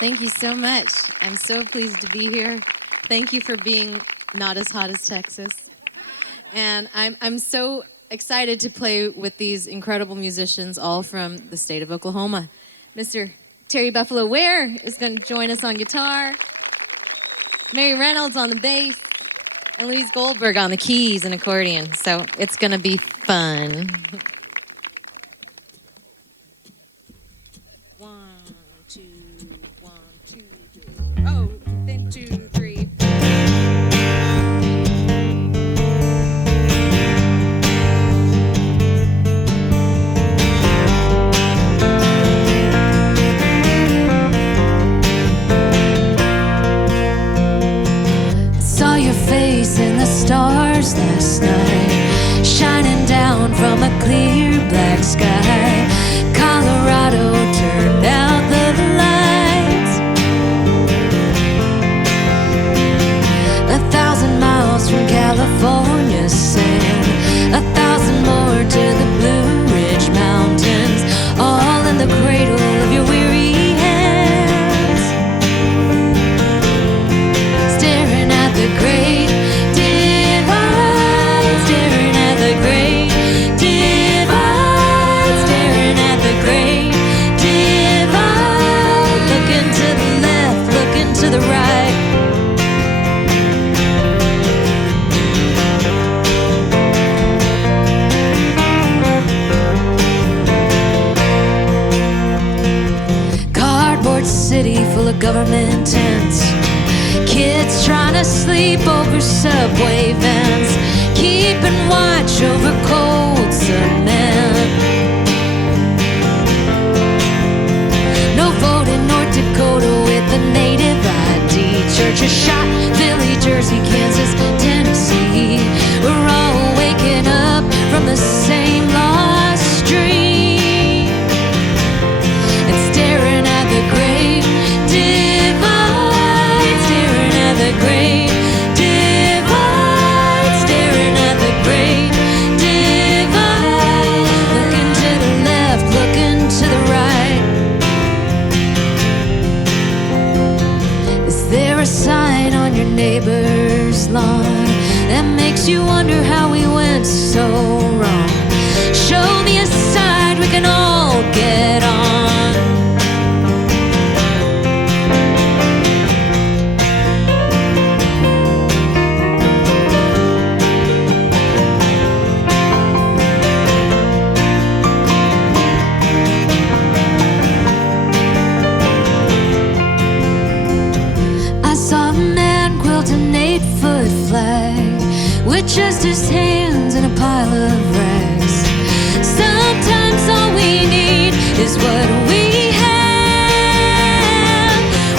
Thank you so much. I'm so pleased to be here. Thank you for being not as hot as Texas. And I'm so excited to play with these incredible musicians, all from the state of Oklahoma. Mr. Terry Buffalo Ware is going to join us on guitar, Mary Reynolds on the bass, and Louise Goldberg on the keys and accordion. So it's going to be fun. 1, 2, 1, 2, 3. Oh, then 2, 3. Saw your face in the stars last night, shining down from a clear black sky. Colorado turned out the lights. 1,000 miles from California sand, 1,000 more to the Blue Ridge Mountains, all in the cradle of your weary hands. Staring at the great divide, staring at the great divide, staring at the great divide. Looking to the left, looking to the right. Cardboard city full of government tents, kids trying to sleep over subway vents, keeping watch over cold cement. No vote in North Dakota with the native ID. Churches shot, Philly, Jersey, Kansas, Tennessee. We're all waking up from the same lost dream and staring at the great divide, staring at the great divide, staring at the great divide. Looking to the left, looking to the right. Is there a sign on your neighbor's lawn that makes you wonder how we went so wrong? Show me a side we can all get on. I saw a man quilt an 8-foot flag with just his hands in a pile of rags. Sometimes all we need is what we have.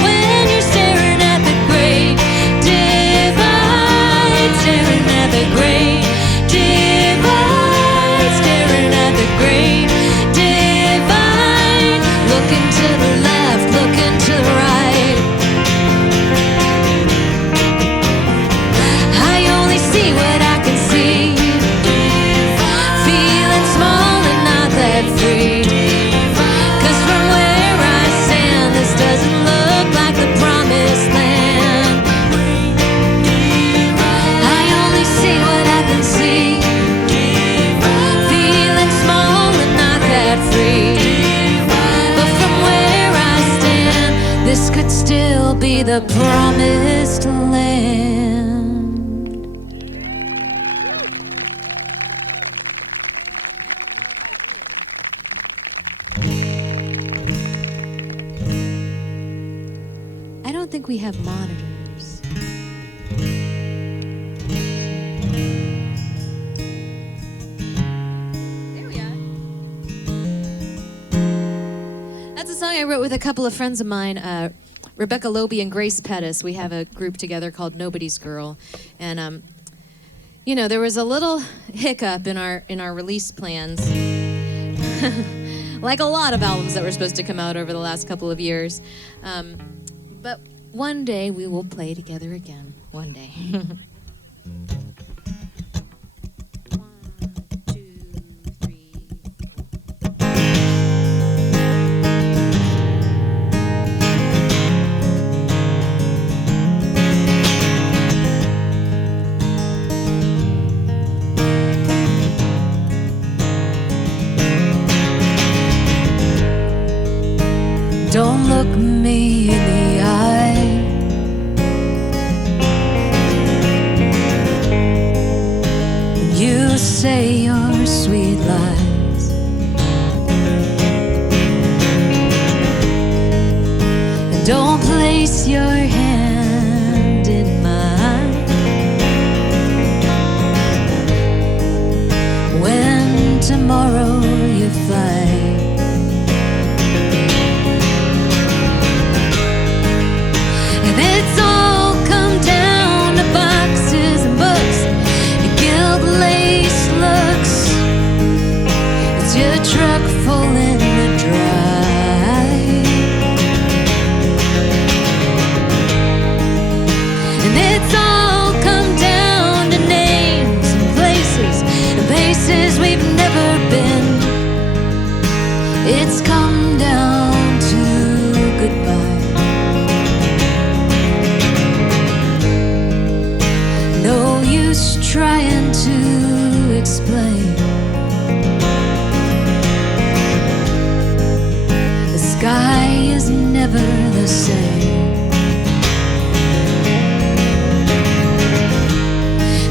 When you're staring at the great divide, staring at the great divide, staring at the great divide. Looking to the left, looking to the right. I only see what I can see, feeling small and not that free. 'Cause from where I stand, this doesn't look like the promised land. I only see what I can see, feeling small and not that free. But from where I stand, this could still be the promised land. I don't think we have monitors. There we are. That's a song I wrote with a couple of friends of mine, Rebecca Loby and Grace Pettis. We have a group together called Nobody's Girl. And, there was a little hiccup in our release plans. Like a lot of albums that were supposed to come out over the last couple of years. But one day we will play together again. One day. 1, 2, 3. Don't look me in the eye. You say your sweet lies. And don't place your hand in mine when tomorrow you fly. And it's all come down to boxes and books and guilt-laced looks. It's your truck full in the dry. And it's all come down to names and places we've never been. It's come down to goodbye. No use trying to explain. The sky is never the same.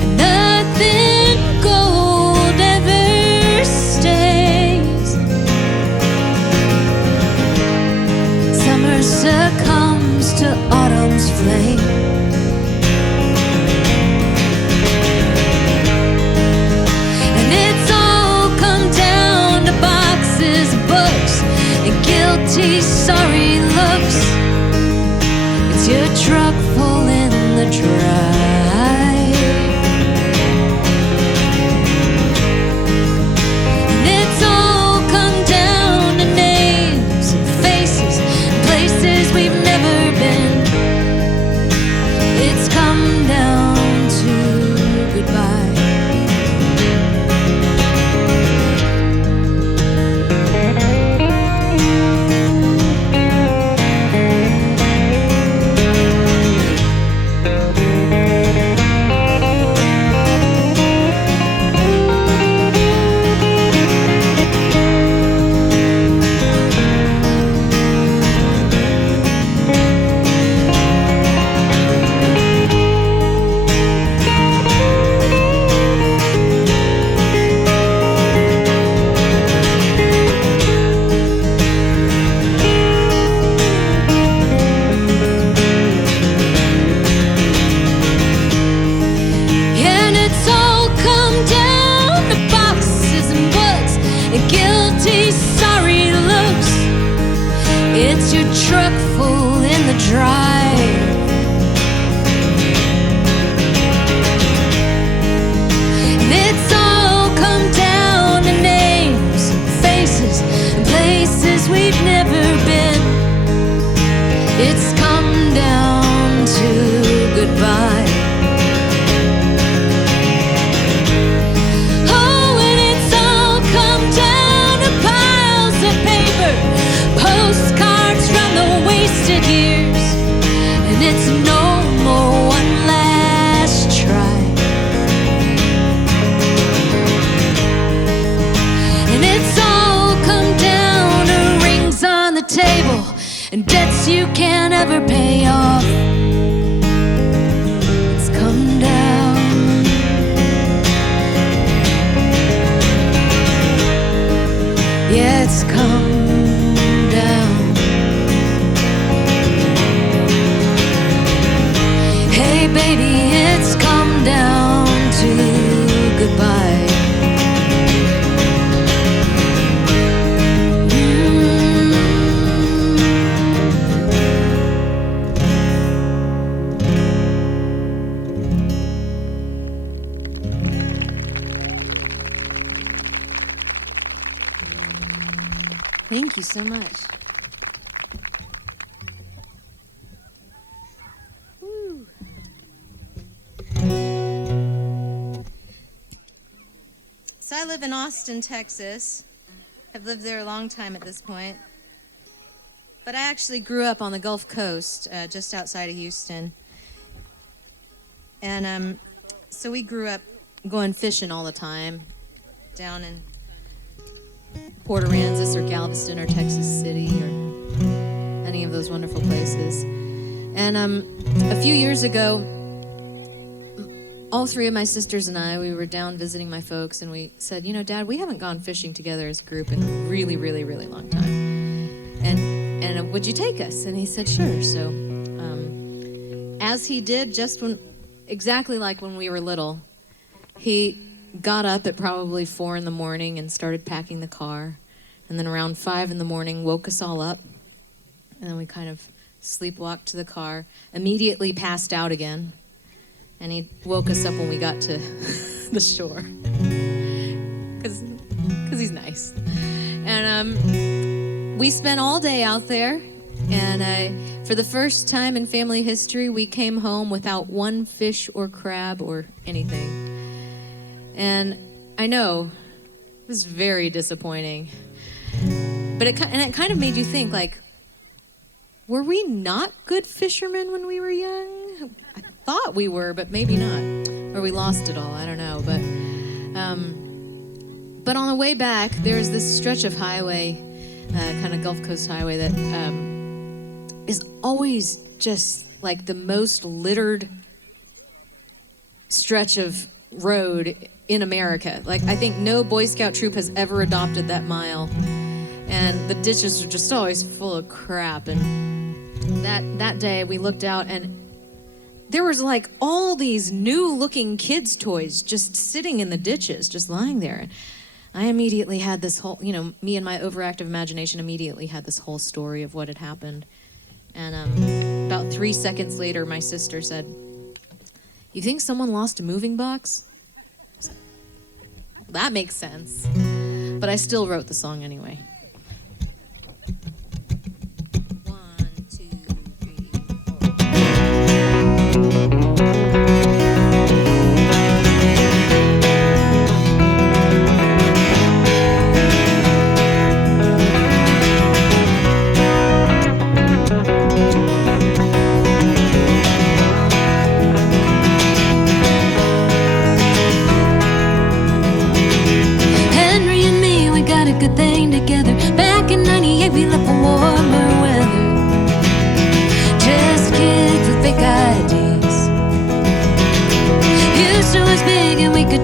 And nothing gold ever stays. Summer succumbs to autumn's flame. And it's all come down to boxes and books and guilty, sorry looks. It's your truck full in the dry. And it's all come down to names and faces and places we've never been. It's come down to goodbye. And it's all come down to boxes and books and guilty, sorry looks. It's your truck full in the drive. And it's all come down to names and faces and places we've never been. It's come down to goodbye. Oh, and it's all come down to piles of paper, postcards from the wasted years. And it's no more one last try. And it's all come down to rings on the table and debts you can't ever pay off. It's come down. Yeah, it's come down. Hey baby, it's come down to goodbye. Thank you so much. Woo. So I live in Austin, Texas. I've lived there a long time at this point. But I actually grew up on the Gulf Coast, just outside of Houston. And so we grew up going fishing all the time down in Port Aransas or Galveston or Texas City or any of those wonderful places. And a few years ago, all three of my sisters and I, we were down visiting my folks, and we said, you know, Dad, we haven't gone fishing together as a group in a really, really, really long time. And would you take us? And he said, sure. So as he did exactly like when we were little, he got up at probably 4 in the morning and started packing the car. And then around 5 in the morning, woke us all up. And then we kind of sleepwalked to the car, immediately passed out again. And he woke us up when we got to the shore. Because he's nice. And we spent all day out there. And for the first time in family history, we came home without one fish or crab or anything. And I know it was very disappointing. But it kind of made you think, like, were we not good fishermen when we were young? I thought we were, but maybe not. Or we lost it all, I don't know. But on the way back, there's this stretch of highway, kind of Gulf Coast highway, that is always just like the most littered stretch of road in America. Like, I think no Boy Scout troop has ever adopted that mile. And the ditches are just always full of crap. And that day we looked out, and there was like all these new looking kids' toys just sitting in the ditches, just lying there. And I immediately had this whole, me and my overactive imagination immediately had this whole story of what had happened. And about 3 seconds later, my sister said, "You think someone lost a moving box?" I was like, that makes sense. But I still wrote the song anyway. 1, 2, 3, 4.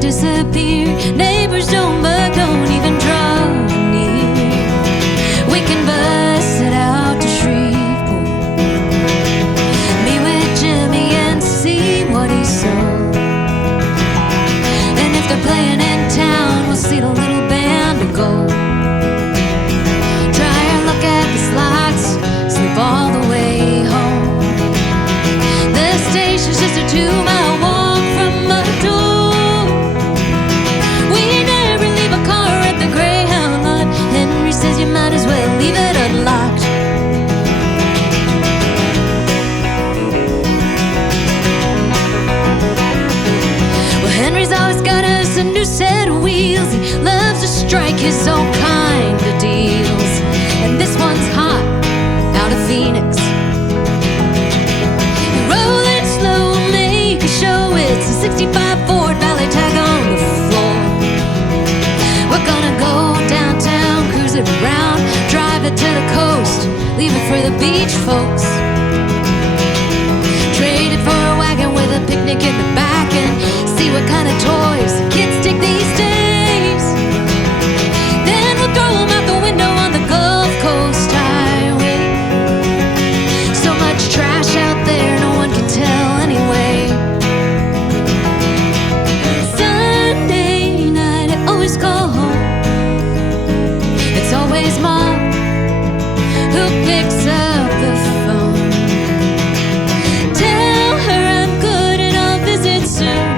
Disappear. Neighbors don't bug, don't even draw near. We can bust it out to Shreveport, meet with Jimmy and see what he sold. And if they're playing in town, we'll see the little band of gold. Try our luck at the slots, sleep all the way home. The station's just a 2-mile walk from my door. Says you might as well leave it unlocked. Well, Henry's always got us a new set of wheels. He loves to strike his own kind of deals. And this one's hot, out of Phoenix. You roll it slow, make a show. It's a 65 Ford Valley tag on the floor. We're gonna go downtown, cruise it around, drive it to the coast, leave it for the beach folks. Trade it for a wagon with a picnic in the back, and see what kind of toys the kids dig these days. Then we'll throw them out the window on the Gulf Coast highway. So much trash out there, no one can tell anyway. Sunday night, I always call home. It's always Mom who picks up the phone. Tell her I'm good and I'll visit soon.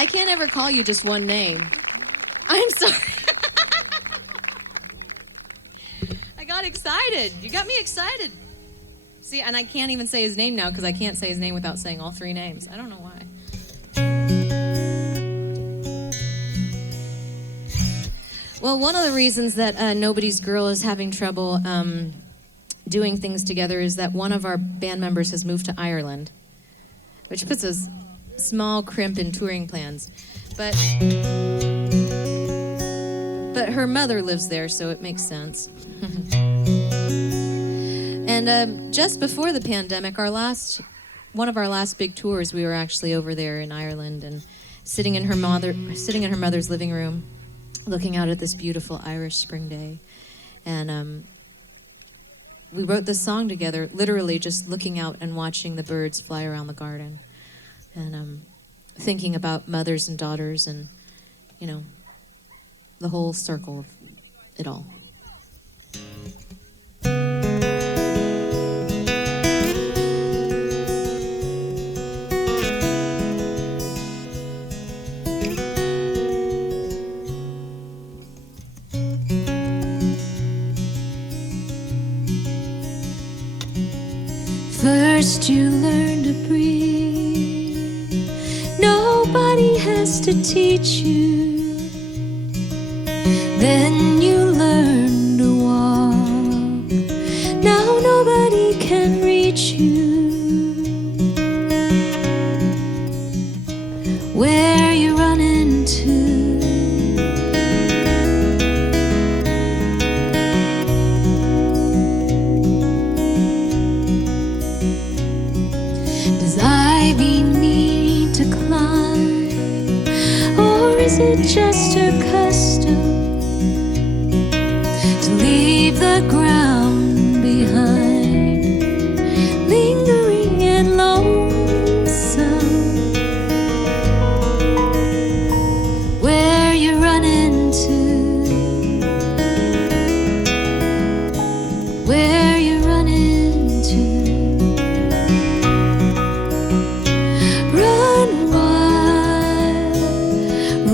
I can't ever call you just one name. I'm sorry. I got excited. You got me excited. See, and I can't even say his name now because I can't say his name without saying all three names. I don't know why. Well, one of the reasons that Nobody's Girl is having trouble doing things together is that one of our band members has moved to Ireland, which puts a small crimp in touring plans. But her mother lives there, so it makes sense. And just before the pandemic, one of our last big tours, we were actually over there in Ireland and sitting in her mother's living room, looking out at this beautiful Irish spring day. And we wrote this song together, literally just looking out and watching the birds fly around the garden. And thinking about mothers and daughters and, the whole circle of it all. First you learn to breathe. Nobody has to teach you. Then you learn to walk. Now nobody can reach you. Where you running to? Does ivy need to climb, or is it just her custom to leave the ground behind, lingering and lonesome? Where you running to? Where you running to? Run wild,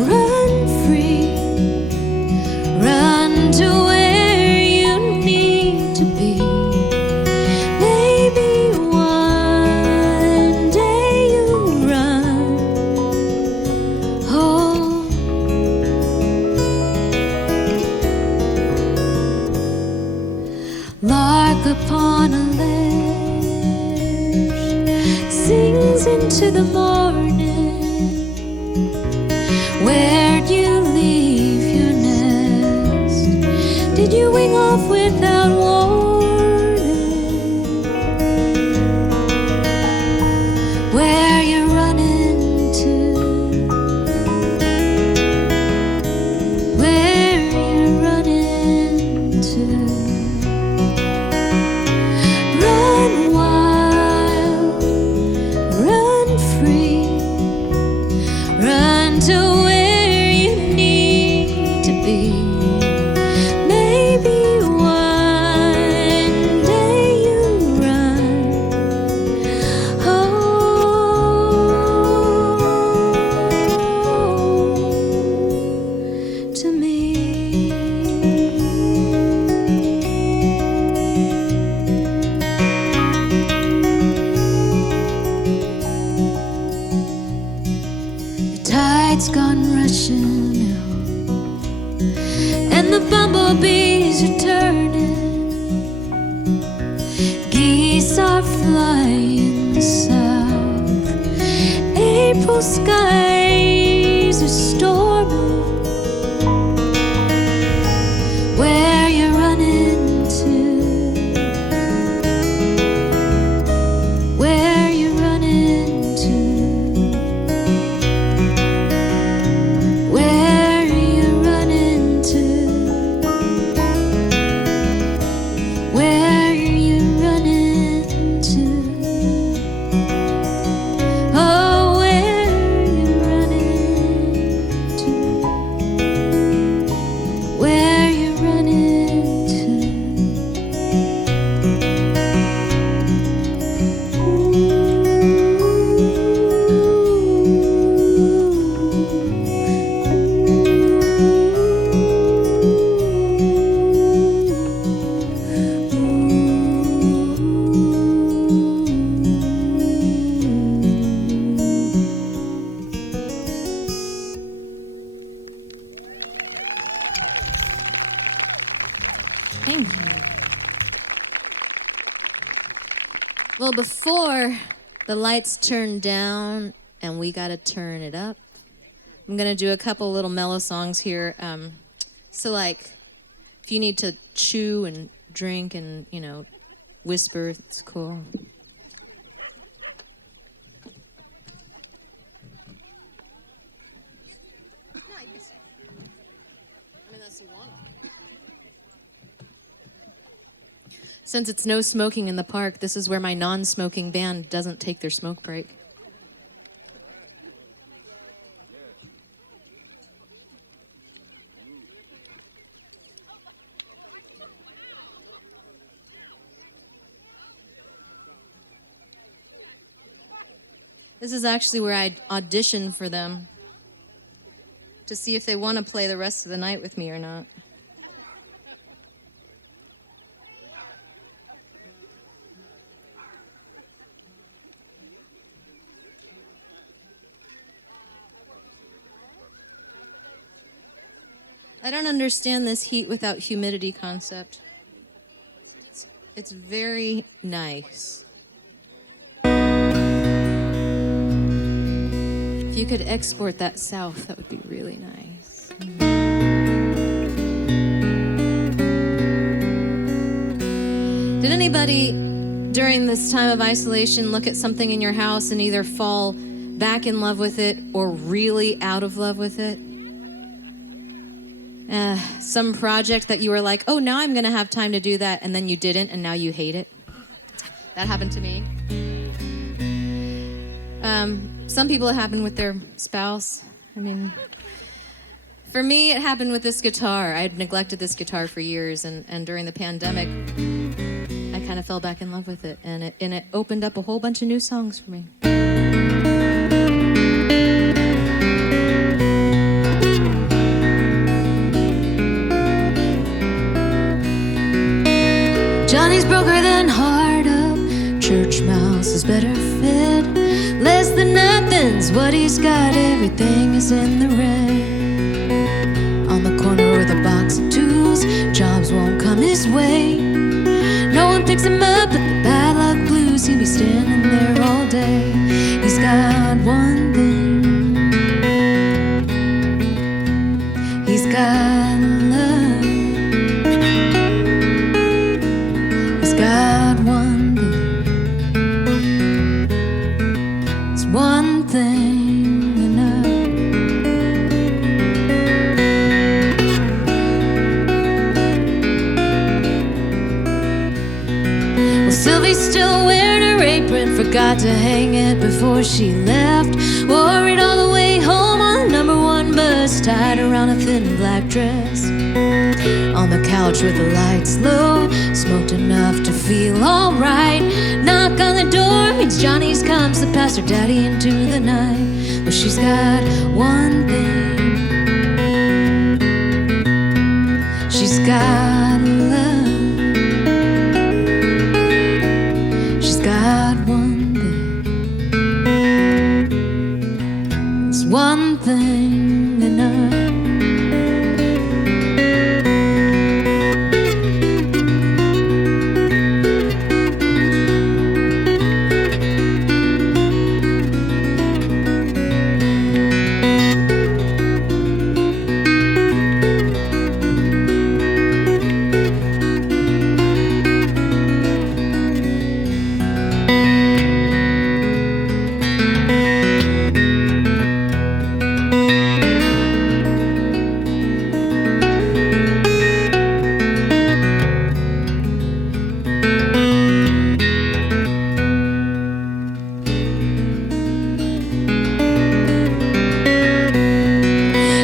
run free, run to where you need to be. Maybe one day you'll run home. Lark upon a ledge sings into the morning. Where'd you leave your nest? Did you wing off without warning? Where you running to? Where you running to? Run wild, run free, run to where you need to be. Maybe one day you'll run home to me. The tide's gone rushing out, and the bumblebees are turning. Geese are flying south. April skies are storming. Where you running to? Where you running to? Where you running to? Where you running to? Oh, where you running to? Well, before the lights turn down and we gotta turn it up, I'm gonna do a couple little mellow songs here. So like, if you need to chew and drink and, whisper, it's cool. Since it's no smoking in the park, this is where my non-smoking band doesn't take their smoke break. This is actually where I audition for them to see if they want to play the rest of the night with me or not. I don't understand this heat without humidity concept. It's very nice. If you could export that south, that would be really nice. Did anybody during this time of isolation look at something in your house and either fall back in love with it or really out of love with it? Some project that you were like, oh, now I'm going to have time to do that, and then you didn't, and now you hate it. That happened to me. Some people it happened with their spouse. I mean, for me, it happened with this guitar. I had neglected this guitar for years, and during the pandemic, I kind of fell back in love with it, and it opened up a whole bunch of new songs for me. Johnny's broker than hard up. Church mouse is better fit. Less than nothing's what he's got. Everything is in the red. On the corner with a box of tools. Jobs won't come his way. No one picks him up at the bad luck blues. He'll be standing there all day. He's got one thing. He's got love. Got one thing. It's one thing enough. Well, Sylvie's still wearing her apron. Forgot to hang it before she left. Wore it all the way home on the #1 bus, tied around a thin black dress. On the couch with the lights low, smoked enough to feel alright. Knock on the door means Johnny's comes to pass her daddy into the night. But she's got one thing. She's got love. She's got one thing. It's one thing enough.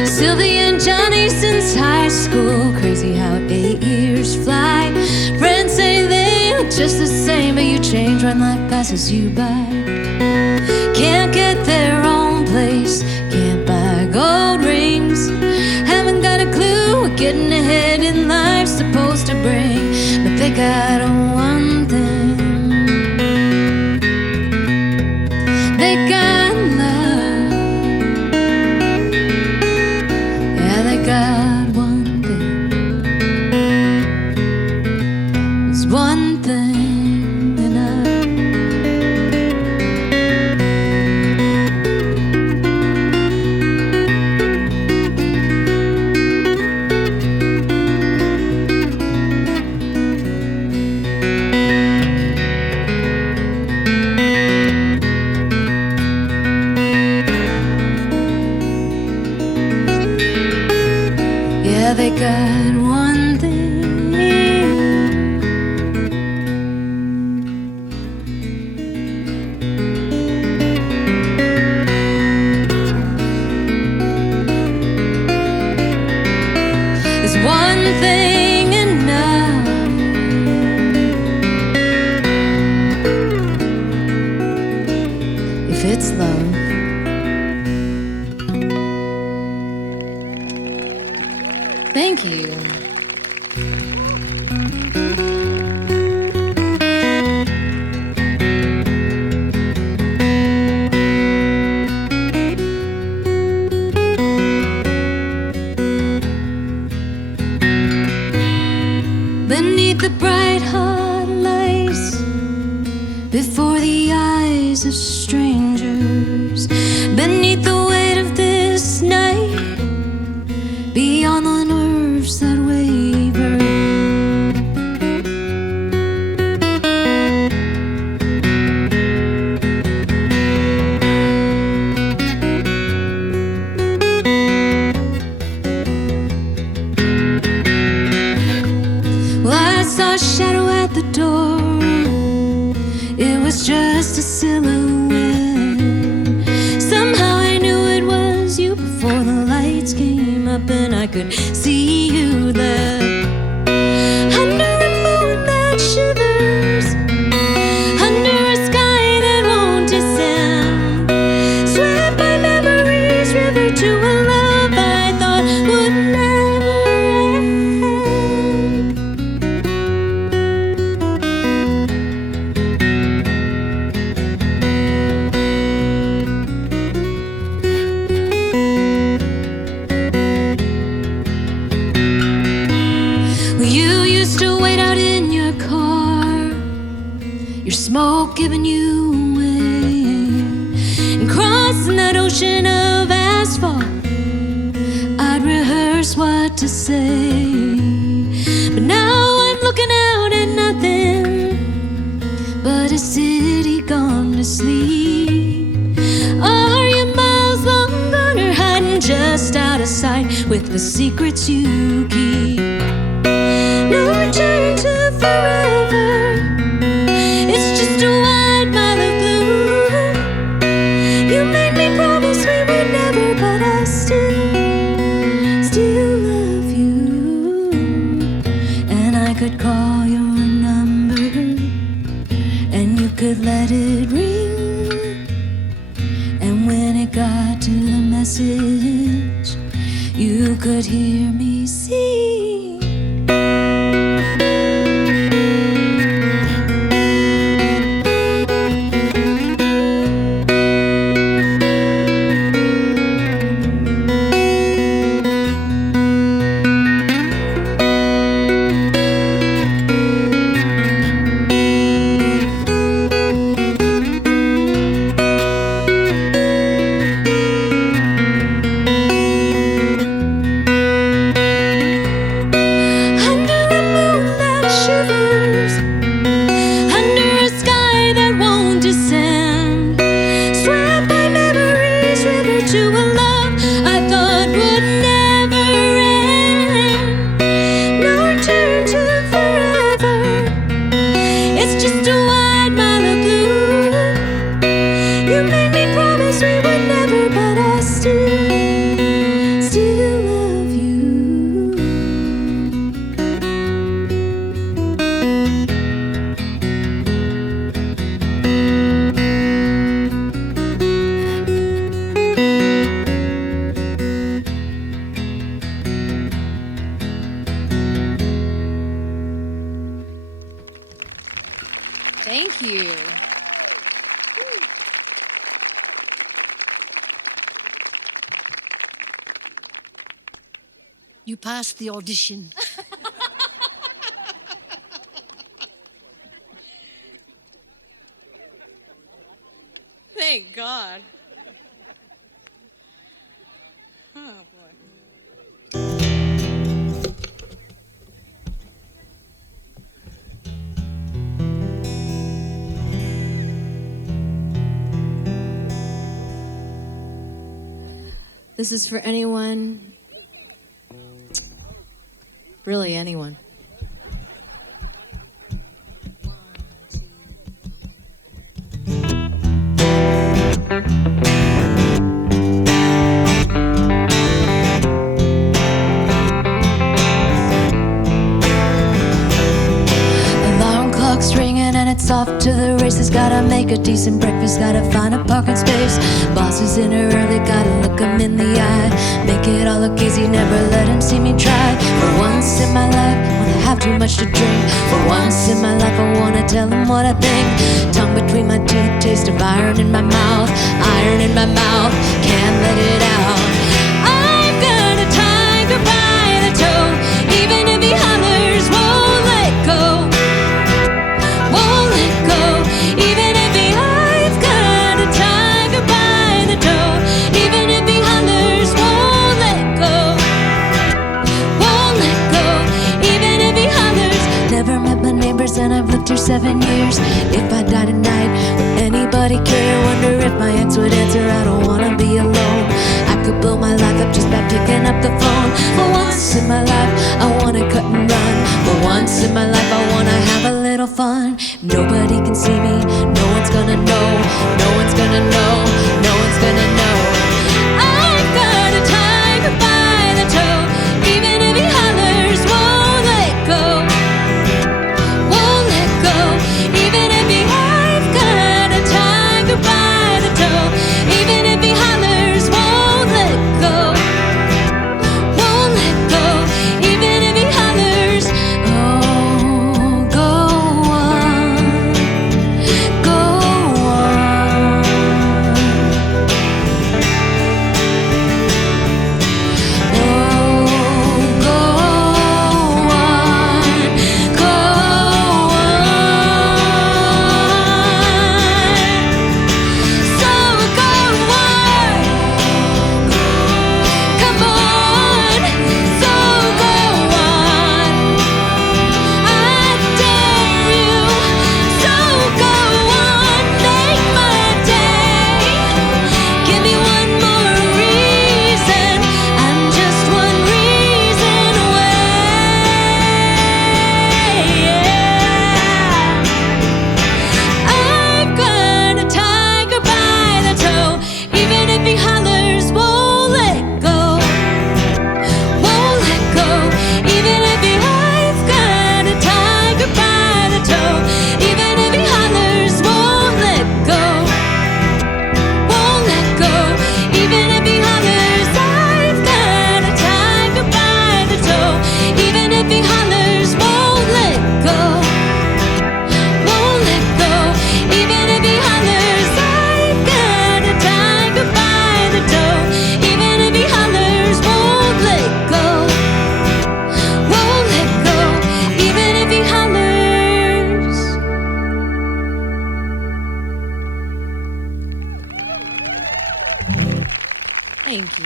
Sylvie and Johnny since high school. Crazy how 8 years fly. Friends say they look just the same, but you change when life passes you by. Can't get their own place, can't buy gold rings. Haven't got a clue what getting ahead in life's supposed to bring. But they got one thing. They got love. Yeah, they got one thing. There's one thing enough. they got one thing. Is one thing enough? If it's love. Thank you. Beneath the bright hot lights, before the eyes of strangers, beneath the weight of this night, beyond the nerves that waver, well, I saw a shadow at the door. It was just a silhouette. Somehow I knew it was you before the lights came up and I could see you there. Under a moon that shivers, under a sky that won't descend, swept by memories, river to a love I thought would never end. You used to wait out in your car, your smoke giving you away, and crossing that ocean of asphalt, I'd rehearse what to say. But now I'm looking out at nothing but a city gone to sleep. Are you miles long gone or hiding just out of sight with the secrets you keep? No return to forever. It's just a wide mile of blue. You made me promise we would never, but I still love you. And I could call your number, and you could let it ring. And when it got to the message, you could hear me sing. Thank you. You passed the audition. Thank God. Oh, boy. This is for anyone Really, anyone. Alarm clock's ringing and it's off to the races. Gotta make a decent breakfast, gotta find a parking space. Boss is in early, gotta look him in the eye. Make it all look easy, never let him see me try. For once in my life, when I have too much to drink, for once in my life, I wanna tell him what I think. Tongue between my teeth, taste of iron in my mouth. Iron in my mouth, can't let it out. I've got a tiger by the toe, even if he hollers, won't let go. Won't let go, even if he, I've got a tiger by the toe, even if he hollers, won't let go. Won't let go, even if he hollers. Never met my neighbors and I've lived here 7 years. If I die tonight, would anybody care? Wonder if my ex would answer, I don't wanna be alone. I could blow my life up just by picking up the phone. For once in my life, I wanna cut and run. For once in my life, I wanna have a little fun. Nobody can see me, no one's gonna know. No one's gonna know, no one's gonna know. I've got a tiger by the toe, even if he hollers, won't let go. Won't let go, even if he, I've got a tiger by the toe, even if he hollers, won't let go. Won't let go, even if he hollers. Oh, go on, go on. Oh, go on, go on. So go on, come on. So go on, I dare you. So go on, make my day. Give me one more reason, I'm just one reason away. I've got a tiger by the toe, even if he hollers, won't let go. Won't let go, even if he, I've got a tiger by the toe, even if he hollers, won't let go. Won't let go, even if he hollers. I've got a tiger by the toe, even if he hollers, won't let go. Won't let go, even if he hollers. I've got a tiger by the toe, even if he hollers, won't let go. Won't let go, even if he hollers. Thank you.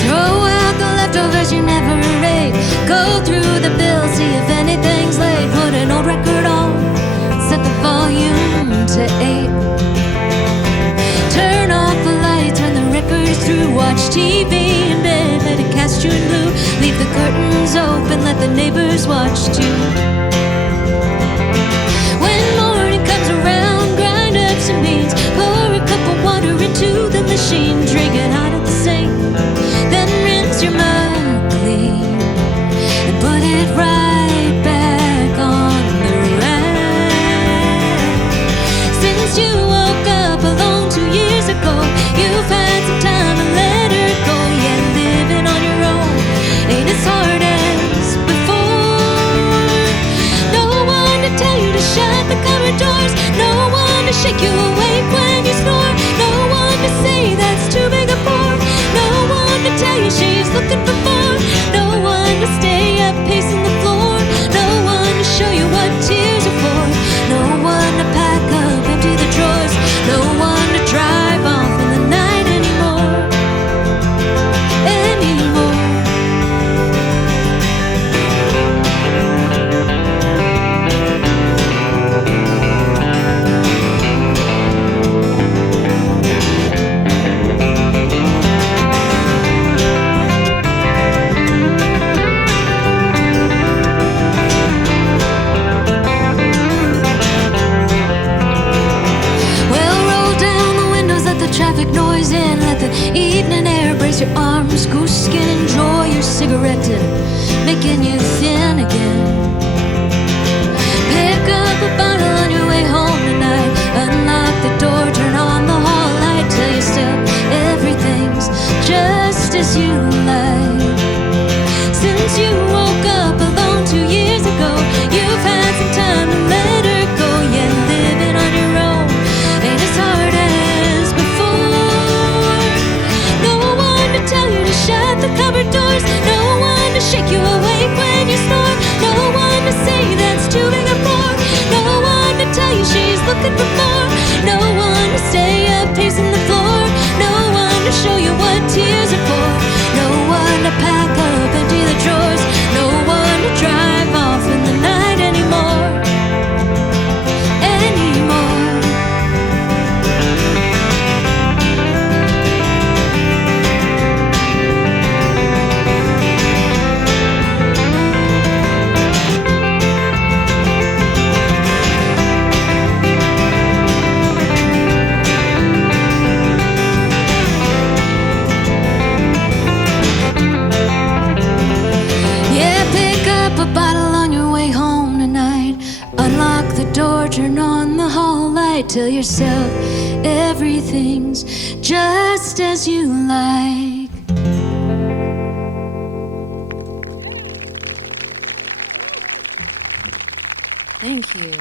Throw out the leftovers you never ate. Go through the bills, see if anything's late. Put an old record on, set the volume to 8. Turn off the lights when the record's through. Watch TV in bed, let it cast you in blue. Leave the curtains open, let the neighbors watch too. When morning comes around, grind up some beans. Pour a cup of water into the machine. Drink it out of the sink, then rinse your mug clean and put it right back on the rack. Since you woke up alone 2 years ago, you've had some time to let her go. Yeah, living on your own ain't as hard as before. No one to tell you to shut the cupboard doors, no one to shake you awake when you snore, no one to say that's too big a pour. loose goose skin, enjoy your cigarette and making you thin again. Pick up a bottle on your way home tonight, unlock the door, turn on the hall light, tell yourself everything's just as you like. Since you woke up alone 2 years ago, you've had some time to let her go. Yeah, living on your own ain't as hard as before. No one to tell you to shut the cupboard doors, no one to shake you awake when you snore, no one to say that's too big a bore, no one to tell you she's looking for more, no one to stay up pacing the floor, no one to show you what tears are for, no one to pack up, empty the drawers, no one to drive off in the night anymore. Turn on the hall light, tell yourself everything's just as you like. Thank you.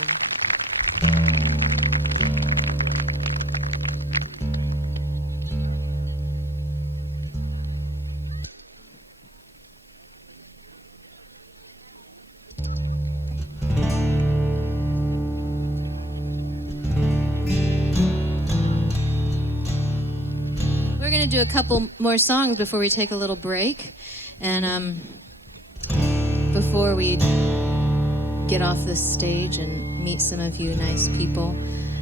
We're going to do a couple more songs before we take a little break. And before we get off this stage and meet some of you nice people,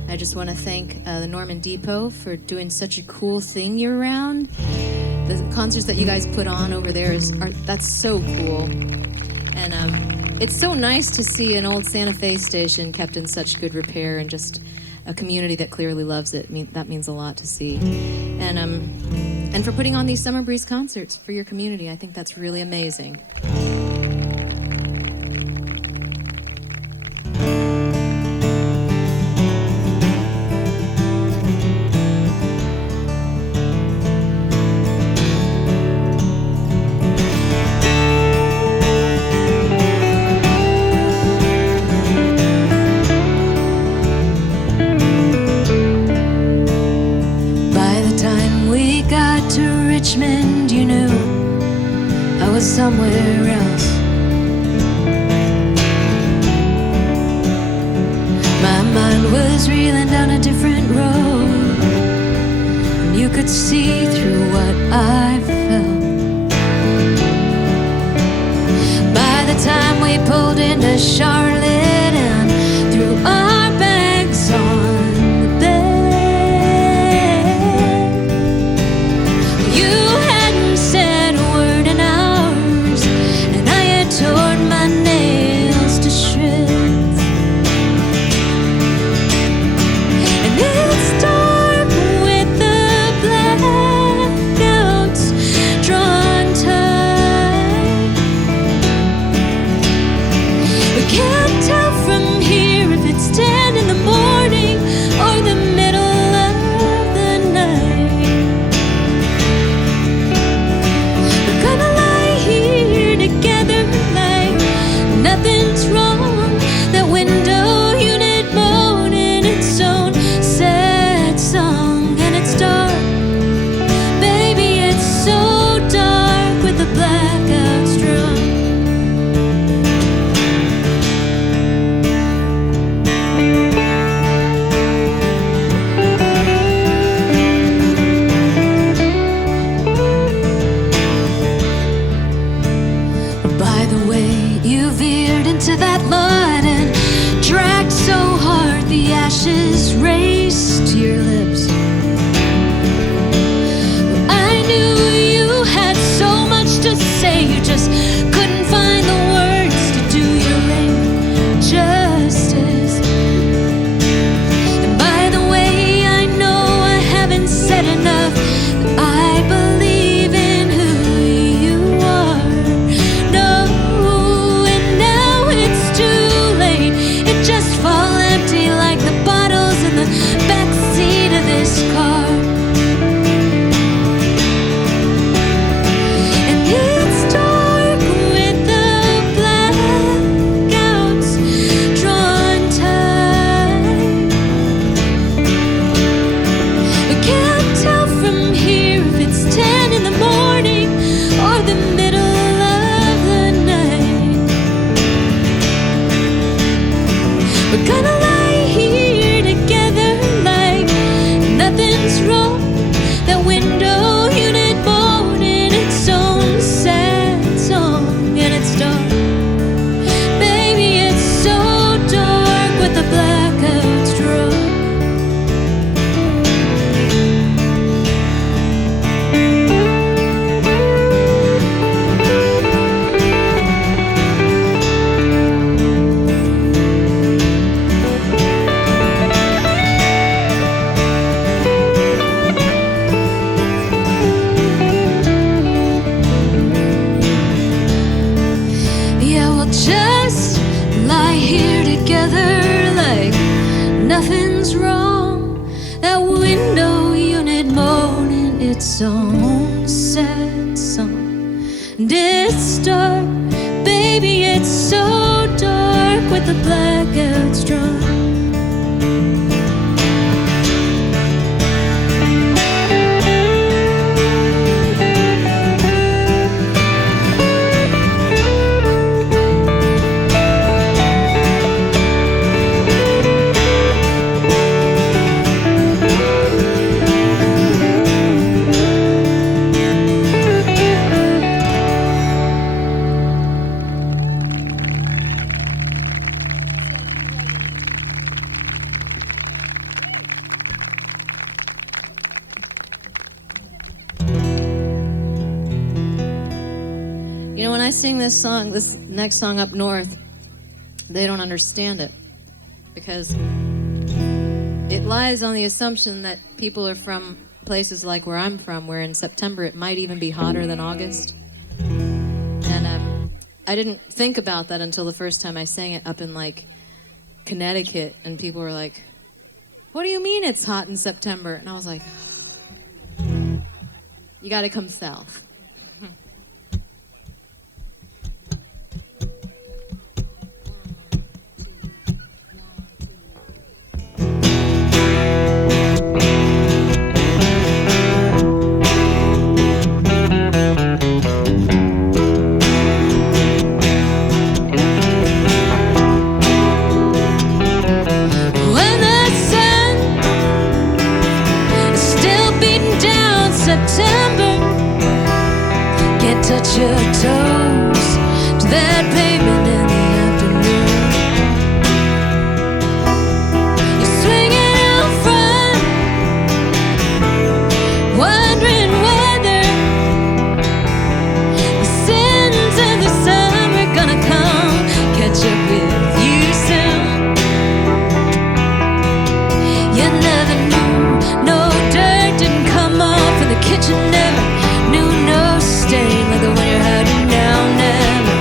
I just want to thank the Norman Depot for doing such a cool thing year-round. The concerts that you guys put on over there that's so cool. And it's so nice to see an old Santa Fe station kept in such good repair and just a community that clearly loves it. That means a lot to see. And for putting on these Summer Breeze concerts for your community. I think that's really amazing. You knew I was somewhere else. My mind was reeling down a different road, and you could see through what I felt. By the time we pulled into Charlotte and threw our bags on the bed, you hadn't said a word in hours, and I had torn my nails to shreds. And it's dark with the blackouts drawn tight. We can't here together like nothing's wrong. That window unit moaning its own sad song. And it's dark, baby, it's so dark with the blackout straw. You know, when I sing this song, this next song up north, they don't understand it because it lies on the assumption that people are from places like where I'm from, where in September it might even be hotter than August. And I didn't think about that until the first time I sang it up in like Connecticut, and people were like, "What do you mean it's hot in September?" And I was like, "You got to come south." September, can't touch your toes to that pavement in the afternoon. You're swinging out front, wondering whether the sins of the summer gonna come catch up with you soon. You never knew, no dirt didn't come off in the kitchen, never knew no stain like the one you're hiding now, never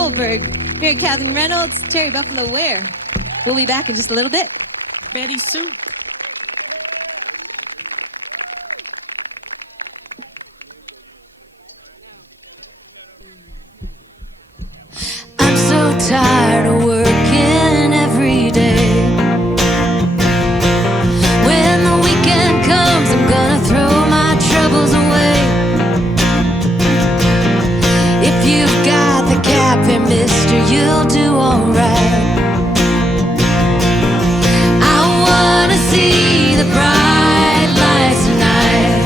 Goldberg. Here at Kathleen Reynolds, Terry Buffalo Ware. We'll be back in just a little bit. Betty Sue. I'm so tired of working every day. When the weekend comes, I'm gonna throw my troubles away. If you've got the cap here, mister, you'll do alright. I wanna see the bright lights tonight.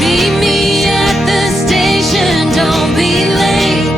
Meet me at the station, don't be late.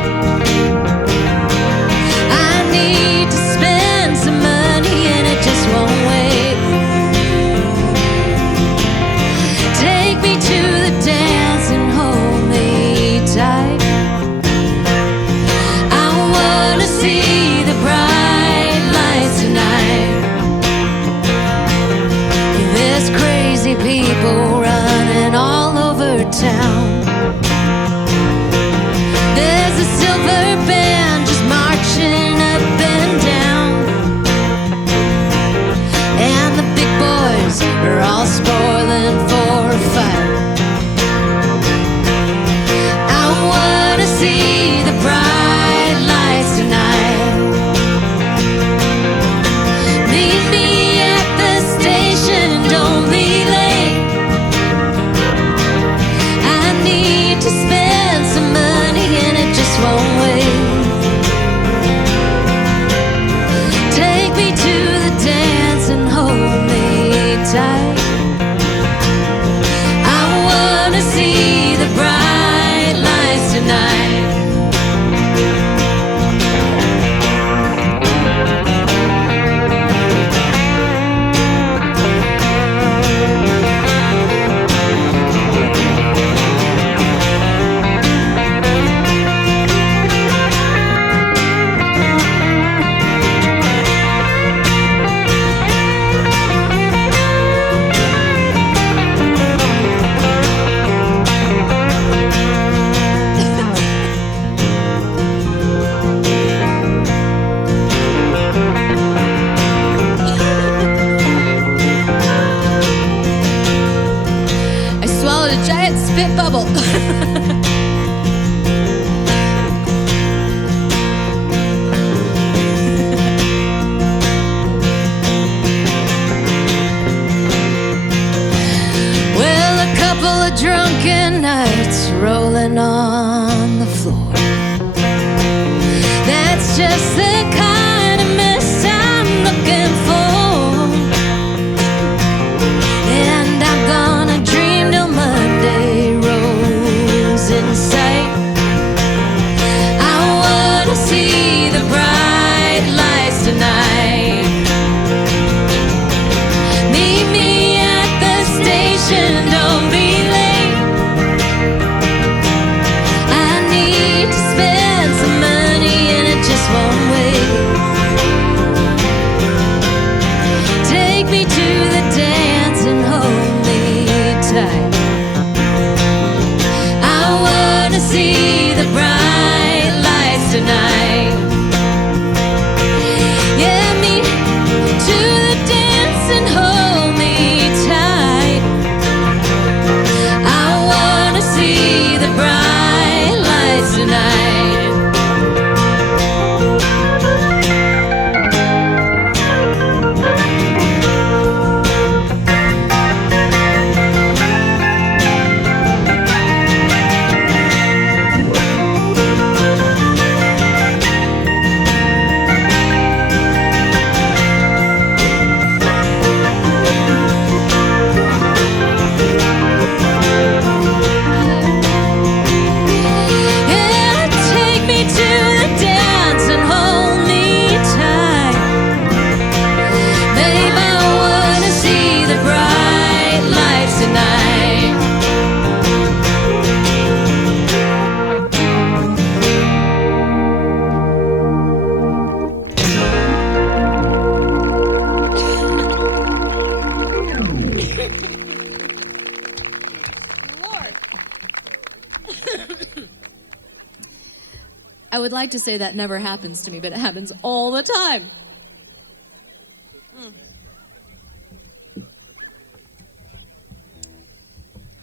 I would like to say that never happens to me, but it happens all the time.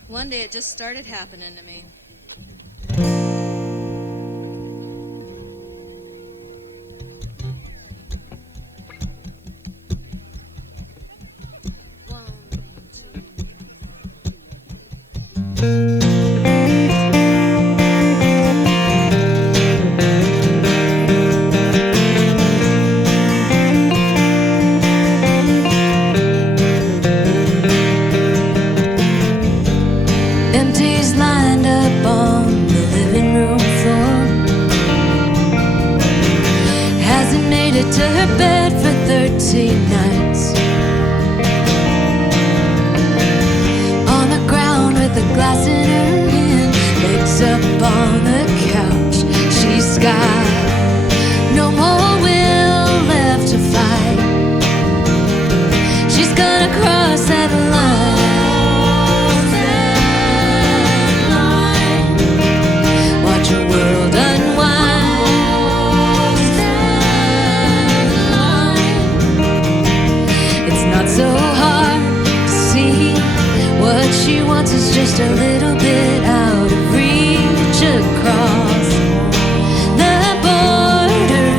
One day it just started happening to me. Empties lined up on the living room floor. Hasn't made it to her bed for 13 nights. On the ground with a glass in her hand, legs up on the couch. She's got no more will left to fight. She's gonna cross that line. Watch your world unwind. It's not so hard to see. What she wants is just a little bit out of reach, across the borderline.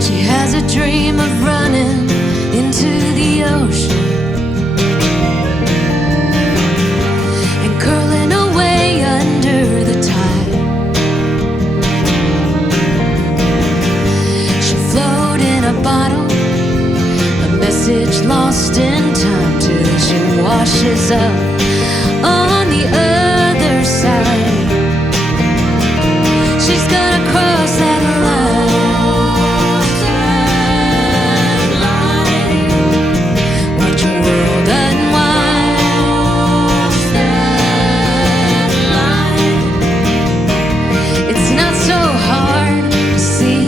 She has a dream of running into the ocean and curling away under the tide. She'll float in a bottle, a message lost in time, till she washes up on the other side. She's gonna cross that line. Watch your world unwind. It's not so hard to see.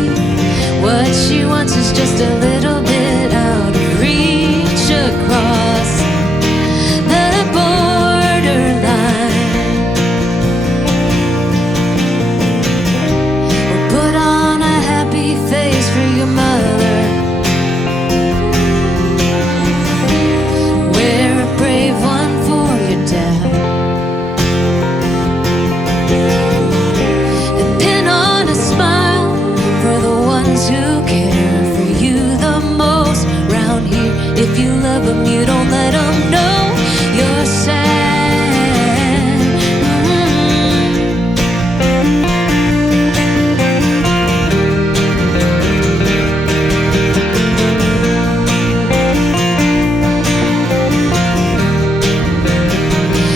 What she wants is just a little bit out of reach, across the borderline. Or put on a happy face for your mother. Wear a brave one for your dad. And pin on a smile for the ones who care for you the most. Round here, if you love them, you don't let them know you're sad.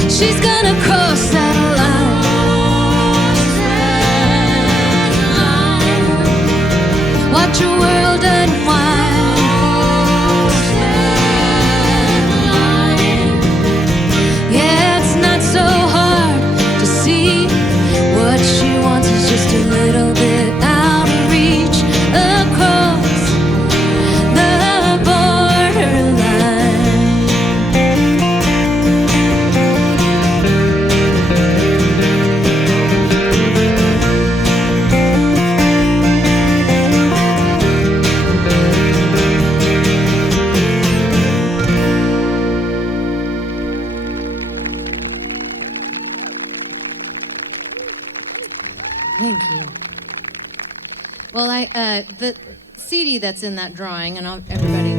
She's gonna cross that line. Watch your world unwind. Yeah, it's not so hard to see. What she wants is just a little bit out of reach, across the borderline. Thank you. Well, the CD that's in that drawing, and everybody,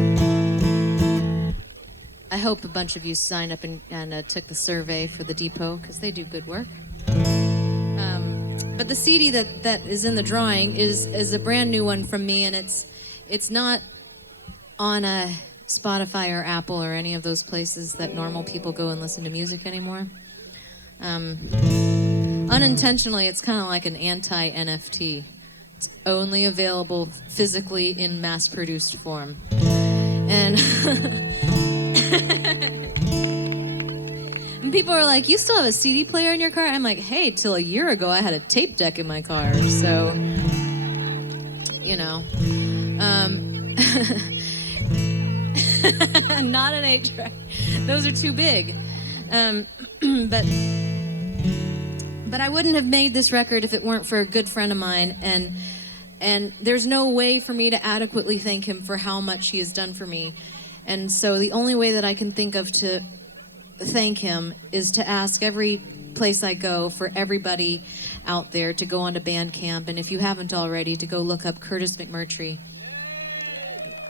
I hope a bunch of you signed up and took the survey for the depot, because they do good work. But the CD that is in the drawing is a brand new one from me, and it's not on a Spotify or Apple or any of those places that normal people go and listen to music anymore. Unintentionally, it's kind of like an anti-NFT. It's only available physically in mass-produced form. And and people are like, you still have a CD player in your car? I'm like, hey, till a year ago I had a tape deck in my car. So you know. Not an 8-track. Those are too big. But I wouldn't have made this record if it weren't for a good friend of mine, and there's no way for me to adequately thank him for how much he has done for me. And so the only way that I can think of to thank him is to ask every place I go for everybody out there to go onto Bandcamp, and if you haven't already, to go look up Curtis McMurtry.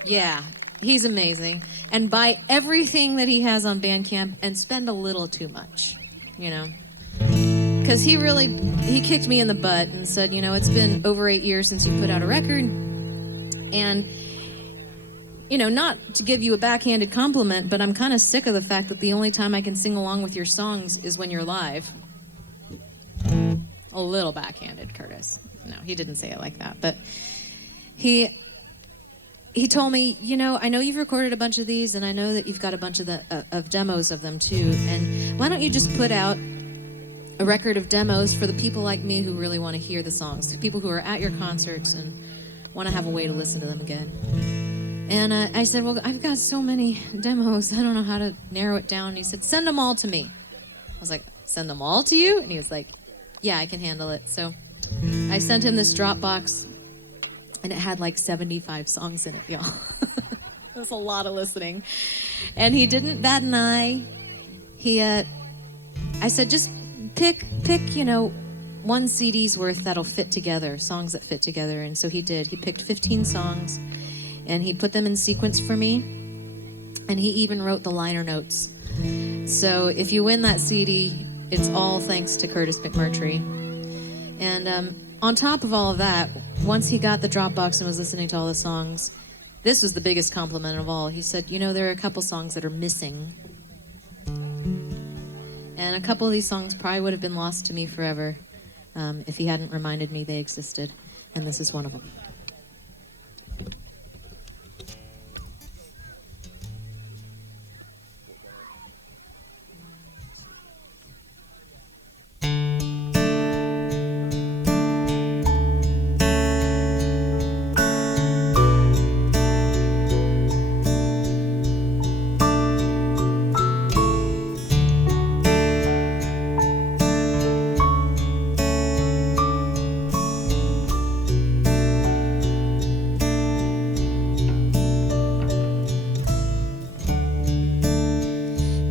Yeah, he's amazing. And buy everything that he has on Bandcamp and spend a little too much, you know. Because he kicked me in the butt and said, you know, it's been over 8 years since you put out a record. And, you know, not to give you a backhanded compliment, but I'm kind of sick of the fact that the only time I can sing along with your songs is when you're live. A little backhanded, Curtis. No, he didn't say it like that. But he told me, you know, I know you've recorded a bunch of these, and I know that you've got a bunch of demos of them too. And why don't you just put out a record of demos for the people like me who really want to hear the songs, the people who are at your concerts and want to have a way to listen to them again. And I said, well, I've got so many demos, I don't know how to narrow it down. And he said, send them all to me. I was like, send them all to you? And he was like, yeah, I can handle it. So I sent him this Dropbox, and it had like 75 songs in it, y'all. It was a lot of listening. And he didn't bat an eye. I said, just pick, you know, one CD's worth that'll fit together, songs that fit together. And so he did. He picked 15 songs, and he put them in sequence for me. And he even wrote the liner notes. So if you win that CD, it's all thanks to Curtis McMurtry. And on top of all of that, once he got the Dropbox and was listening to all the songs, this was the biggest compliment of all. He said, you know, there are a couple songs that are missing. And a couple of these songs probably would have been lost to me forever if he hadn't reminded me they existed. And this is one of them.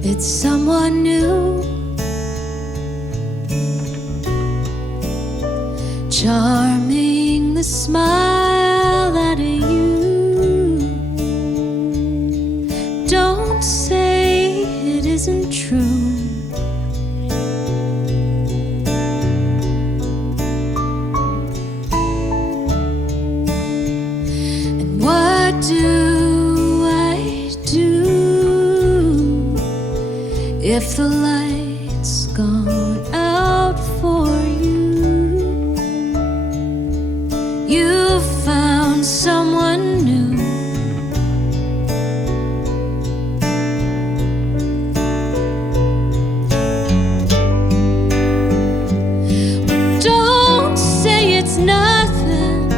It's someone new, charming, the smile out of you. Don't say it isn't true. And what do I do if the light's gone out for you? You found someone new. Don't say it's nothing.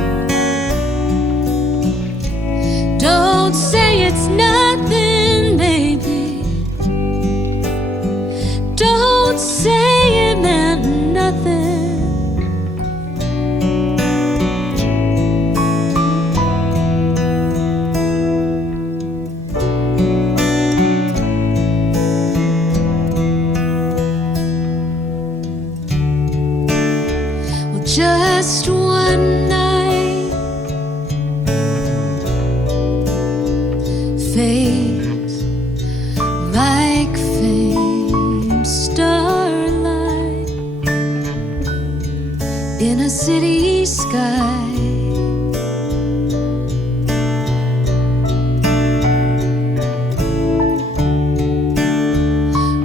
Don't say it's nothing, baby. Don't say it meant nothing. Well, just one night fades like faint starlight in a city sky.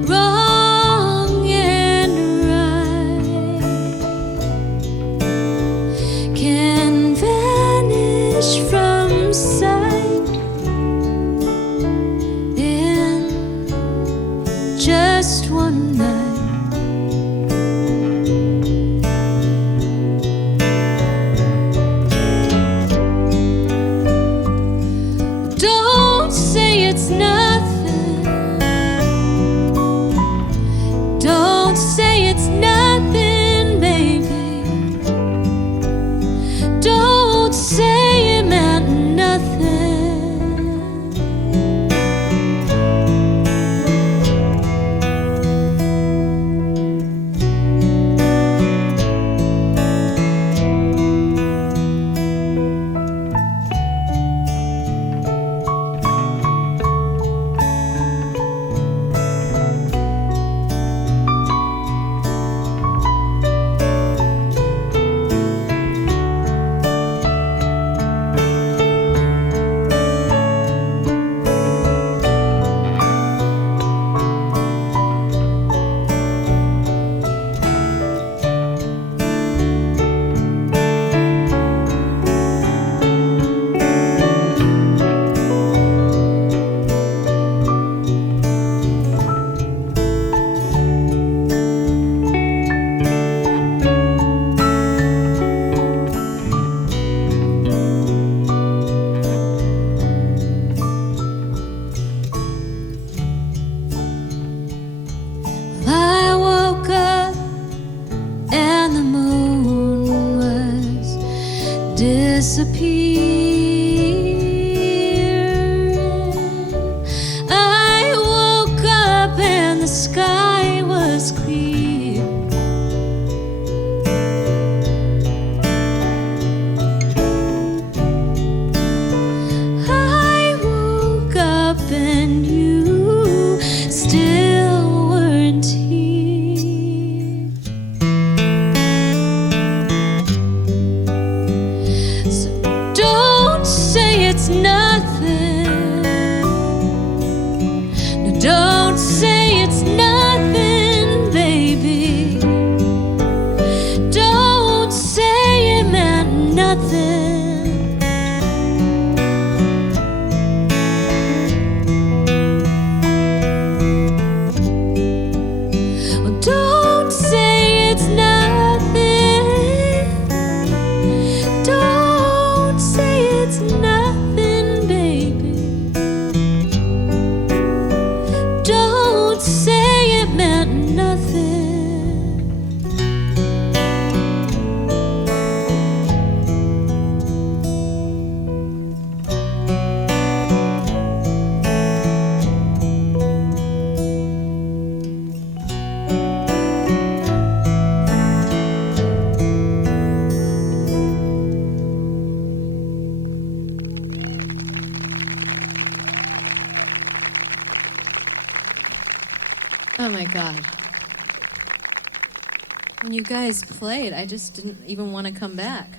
Wrong and right can vanish from sight in just one night. disappear. I woke up and the sky was clear. I woke up and you still weren't here. So don't say it's nothing. No, don't say it's nothing, baby. Don't say it meant nothing. Well, don't say it's nothing. Don't say it's nothing, baby. Don't say it meant nothing. Oh my God. When you guys played, I just didn't even want to come back.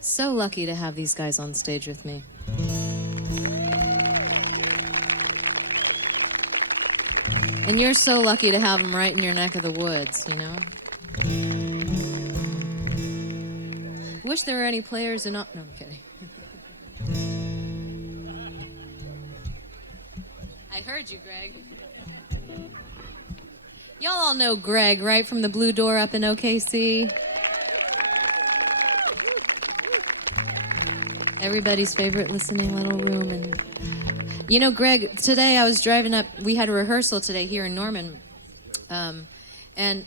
So lucky to have these guys on stage with me. And you're so lucky to have them right in your neck of the woods, you know? Wish there were any players in... No, I'm kidding. I heard you, Greg. Y'all all know Greg, right? From the Blue Door up in OKC. Everybody's favorite listening little room. And you know, Greg, today I was driving up. We had a rehearsal today here in Norman. And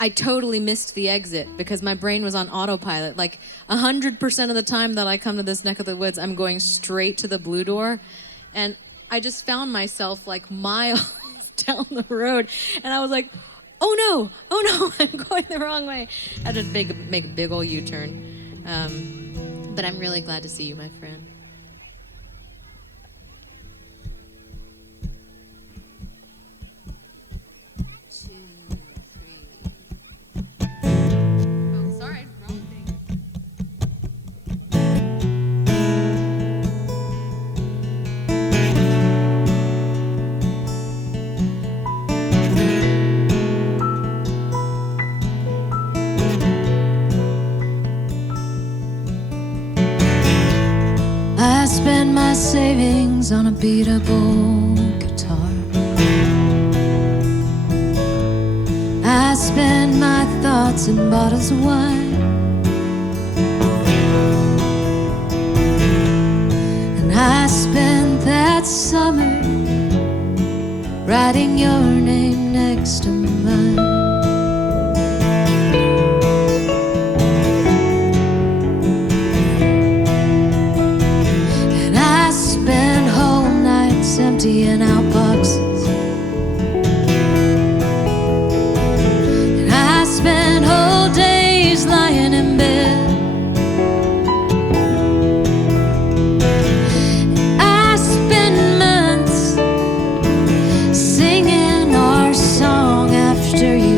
I totally missed the exit because my brain was on autopilot. Like 100% of the time that I come to this neck of the woods, I'm going straight to the Blue Door. And I just found myself like miles down the road. And I was like, oh no, I'm going the wrong way. I had to make a big old U-turn. But I'm really glad to see you, my friend. I spend my savings on a beatable guitar. I spend my thoughts in bottles of wine. And I spent that summer writing your name next to mine. Emptying out boxes. And I spent whole days lying in bed. I spent months singing our song after you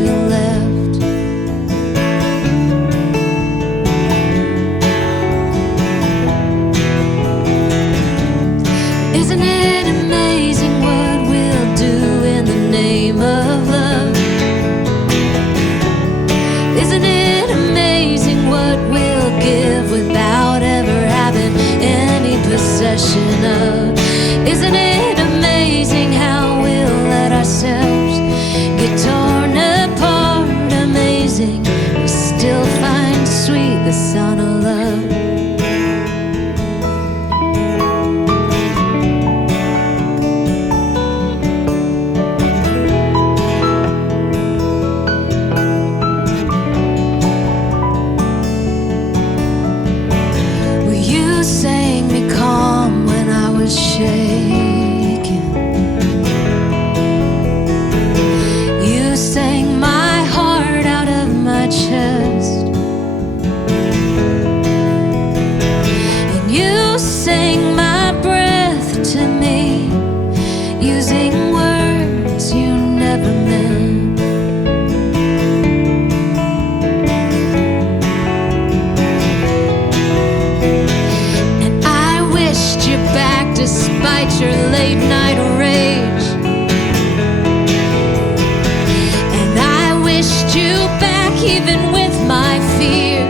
even with my fear.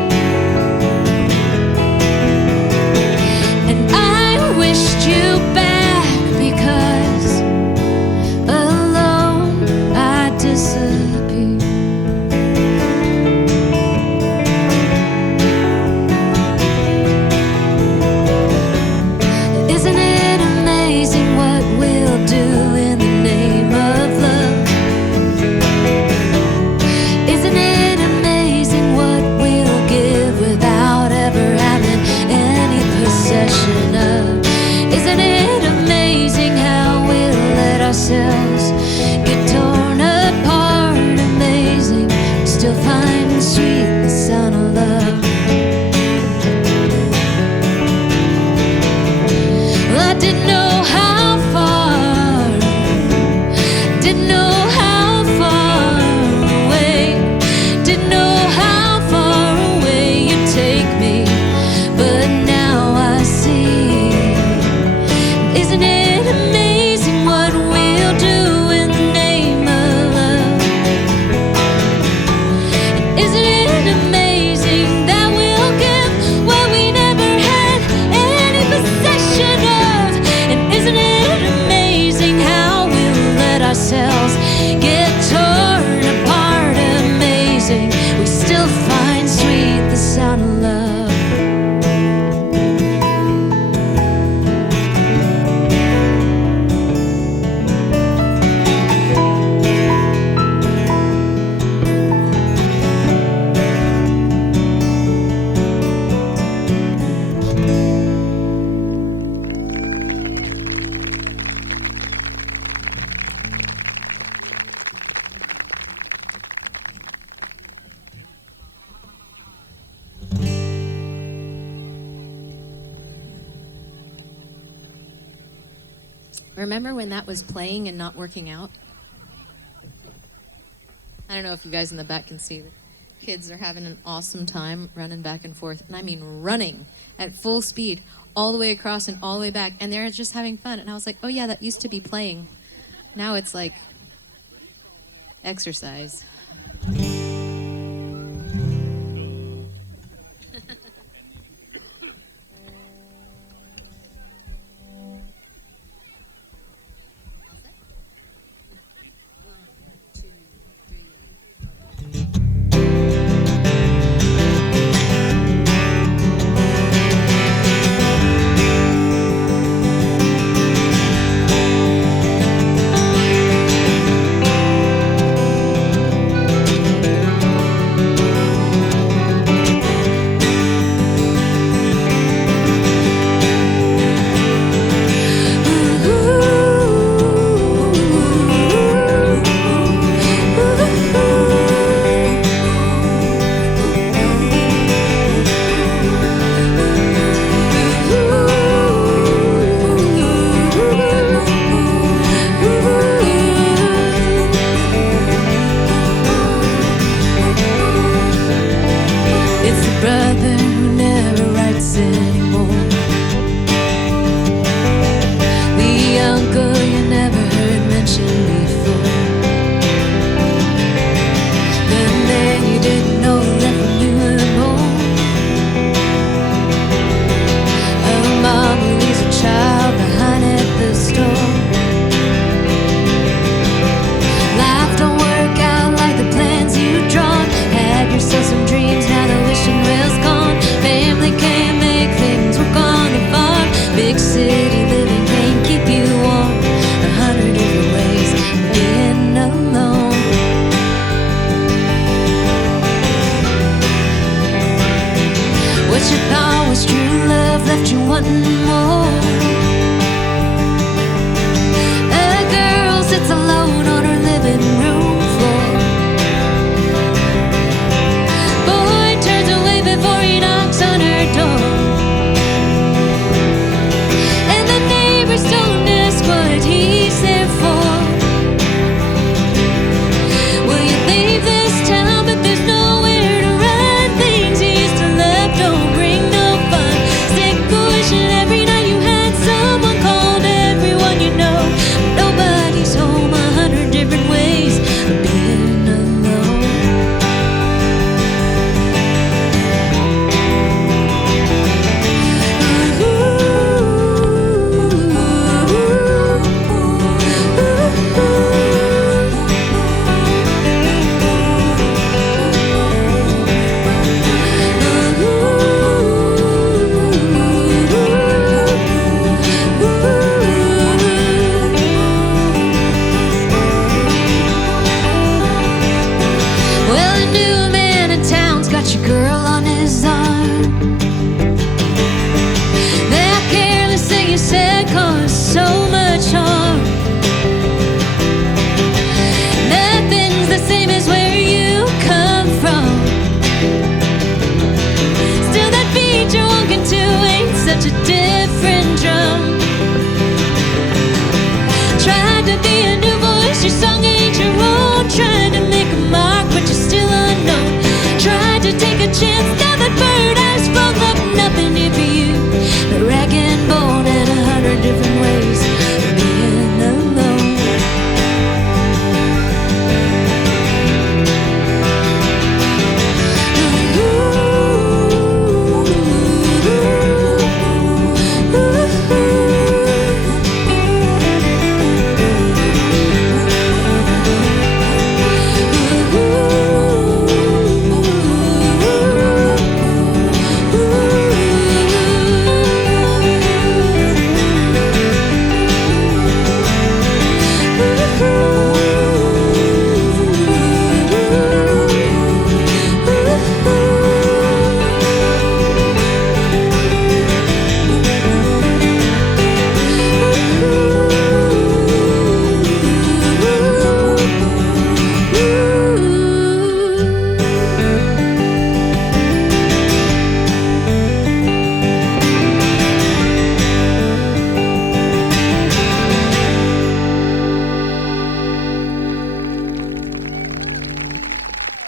And I wished you back because alone I disappear. Isn't it amazing what we'll do in the name of love? Isn't it amazing what we'll give without ever having any possession of? Isn't it amazing how we'll let ourselves get torn apart? Amazing, still find sweet the sound of love. Well, I didn't know how far, didn't know how far away, didn't know how far away you'd take me, but now I see. Isn't it amazing what we'll do in the name of love? And isn't it amazing that we'll give what we never had any possession of? And isn't it amazing how we'll let ourselves get torn apart? Amazing, we still find sweet the sound of love. Remember when that was playing and not working out? I don't know if you guys in the back can see. The kids are having an awesome time running back and forth. And I mean running at full speed all the way across and all the way back. And they're just having fun. And I was like, oh yeah, that used to be playing. Now it's like exercise.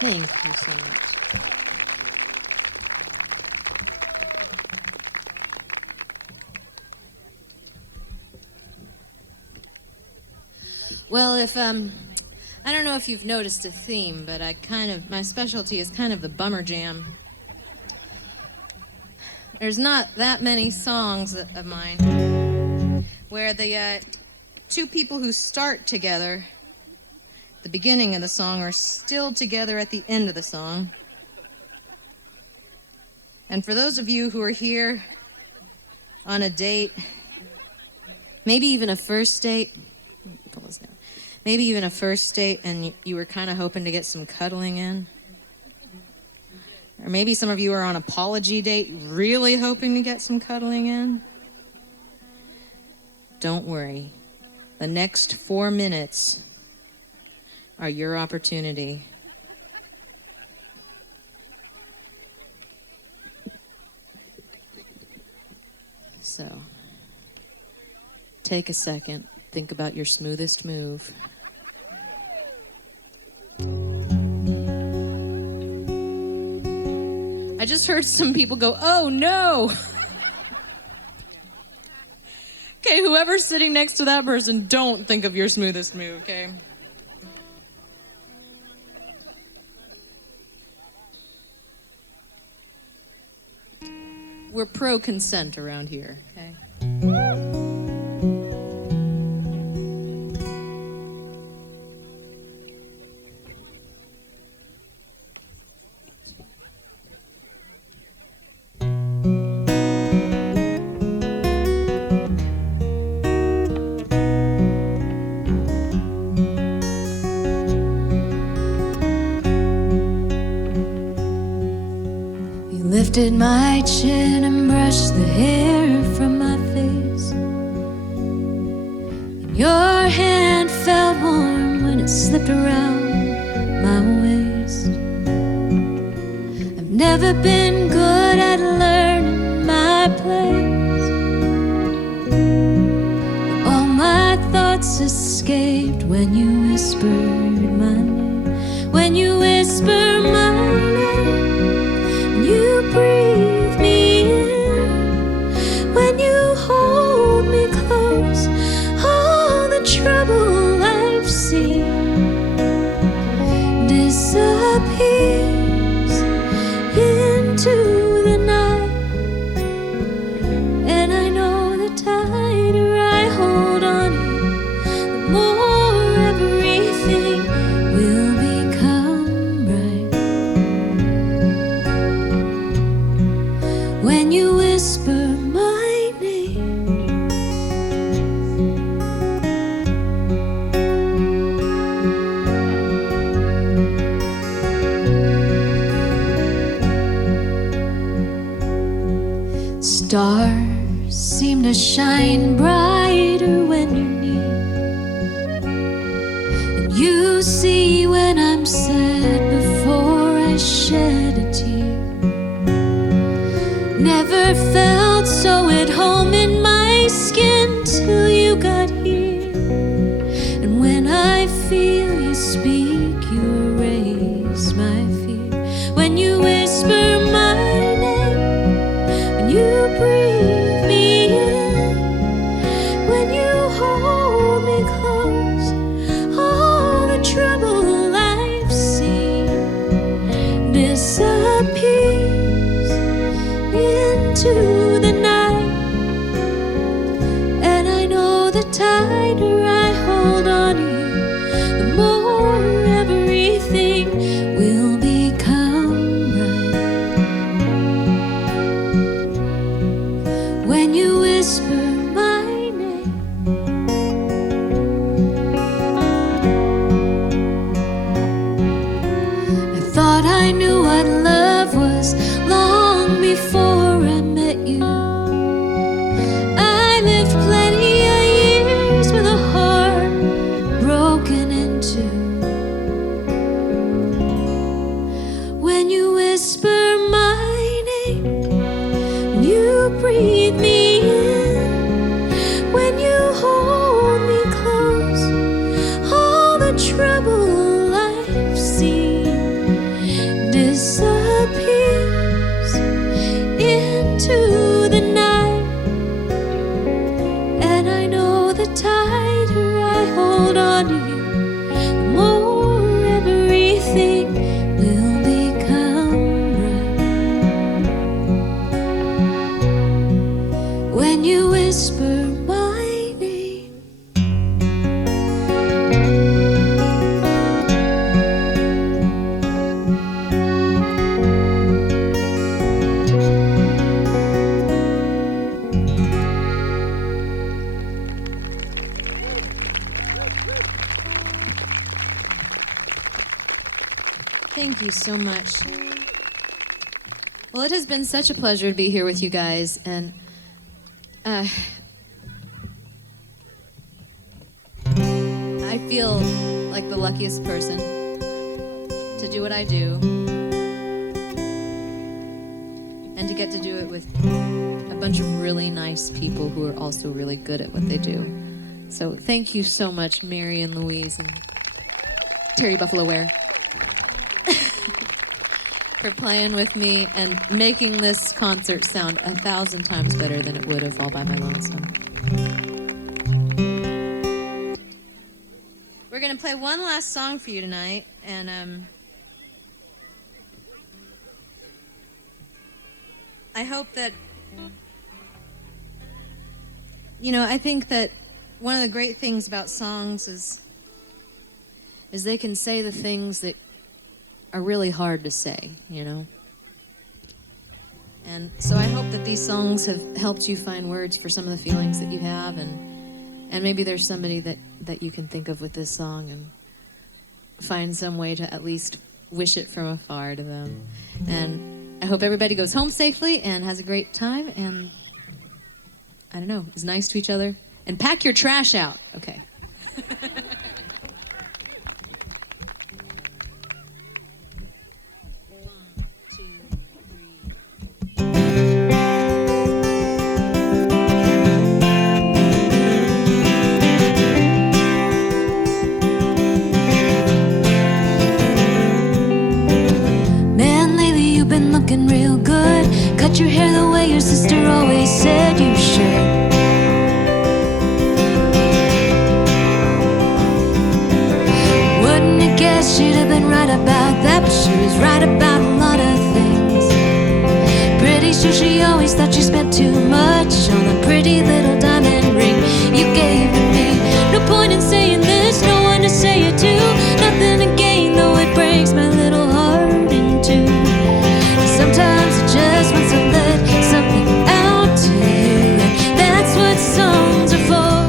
Thank you so much. Well, if I don't know if you've noticed a theme, but my specialty is kind of the bummer jam. There's not that many songs of mine where the two people who start together at the beginning of the song are still together at the end of the song. And for those of you who are here on a date, maybe even a first date, pull this down. Maybe even a first date, and you were kind of hoping to get some cuddling in. Or maybe some of you are on an apology date, really hoping to get some cuddling in. Don't worry. The next 4 minutes are your opportunity. So, take a second. Think about your smoothest move. I just heard some people go, "Oh no!" Okay, whoever's sitting next to that person, don't think of your smoothest move, okay? We're pro-consent around here, okay? Lifted my chin and brushed the hair from my face. And your hand felt warm when it slipped around my waist. I've never been good at learning my place, but all my thoughts escaped when you whispered my name. When you whispered my name, you breathe me in. When you hold me close, all the trouble I've seen disappears into the night. And I know the tighter I hold on you, the more everything will become bright. When you whisper my name, stars seem to shine brighter when you're near, and you see when I'm sad before I shed a tear. Never felt so at home in my skin till you got here. And when I feel you speak, you erase my fear. When you whisper my name, when you breathe me in, when you hold me close, all the trouble I've seen disappears into the night. And I know the tighter I hold on you, the more everything will become right. When you whisper my name, I thought I knew what love was long before I met you. I lived plenty of years with a heart broken in two. When you whisper my name, when you breathe me in, when you hold me close, all the trouble I've seen Thank you so much. Well, it has been such a pleasure to be here with you guys, and I feel like the luckiest person to do what I do and to get to do it with a bunch of really nice people who are also really good at what they do. So thank you so much, Mary and Louise and Terry Buffalo Ware, for playing with me and making this concert sound 1,000 times better than it would have all by my lonesome. We're gonna play one last song for you tonight, and I hope that, I think that one of the great things about songs is they can say the things that are really hard to say, And so I hope that these songs have helped you find words for some of the feelings that you have, and maybe there's somebody that you can think of with this song and find some way to at least wish it from afar to them. And I hope everybody goes home safely and has a great time, and I don't know, is nice to each other. And pack your trash out. Okay. Looking real good. Cut your hair the way your sister always said you should. Wouldn't have guessed she'd have been right about that, but she was right about a lot of things. Pretty sure she always thought you spent too much on a pretty little diamond ring you gave to me. No point in saying this, no one to say it to. Nothing to gain, though it breaks my little heart in two. Sometimes I just want to let something out to you, and that's what songs are for.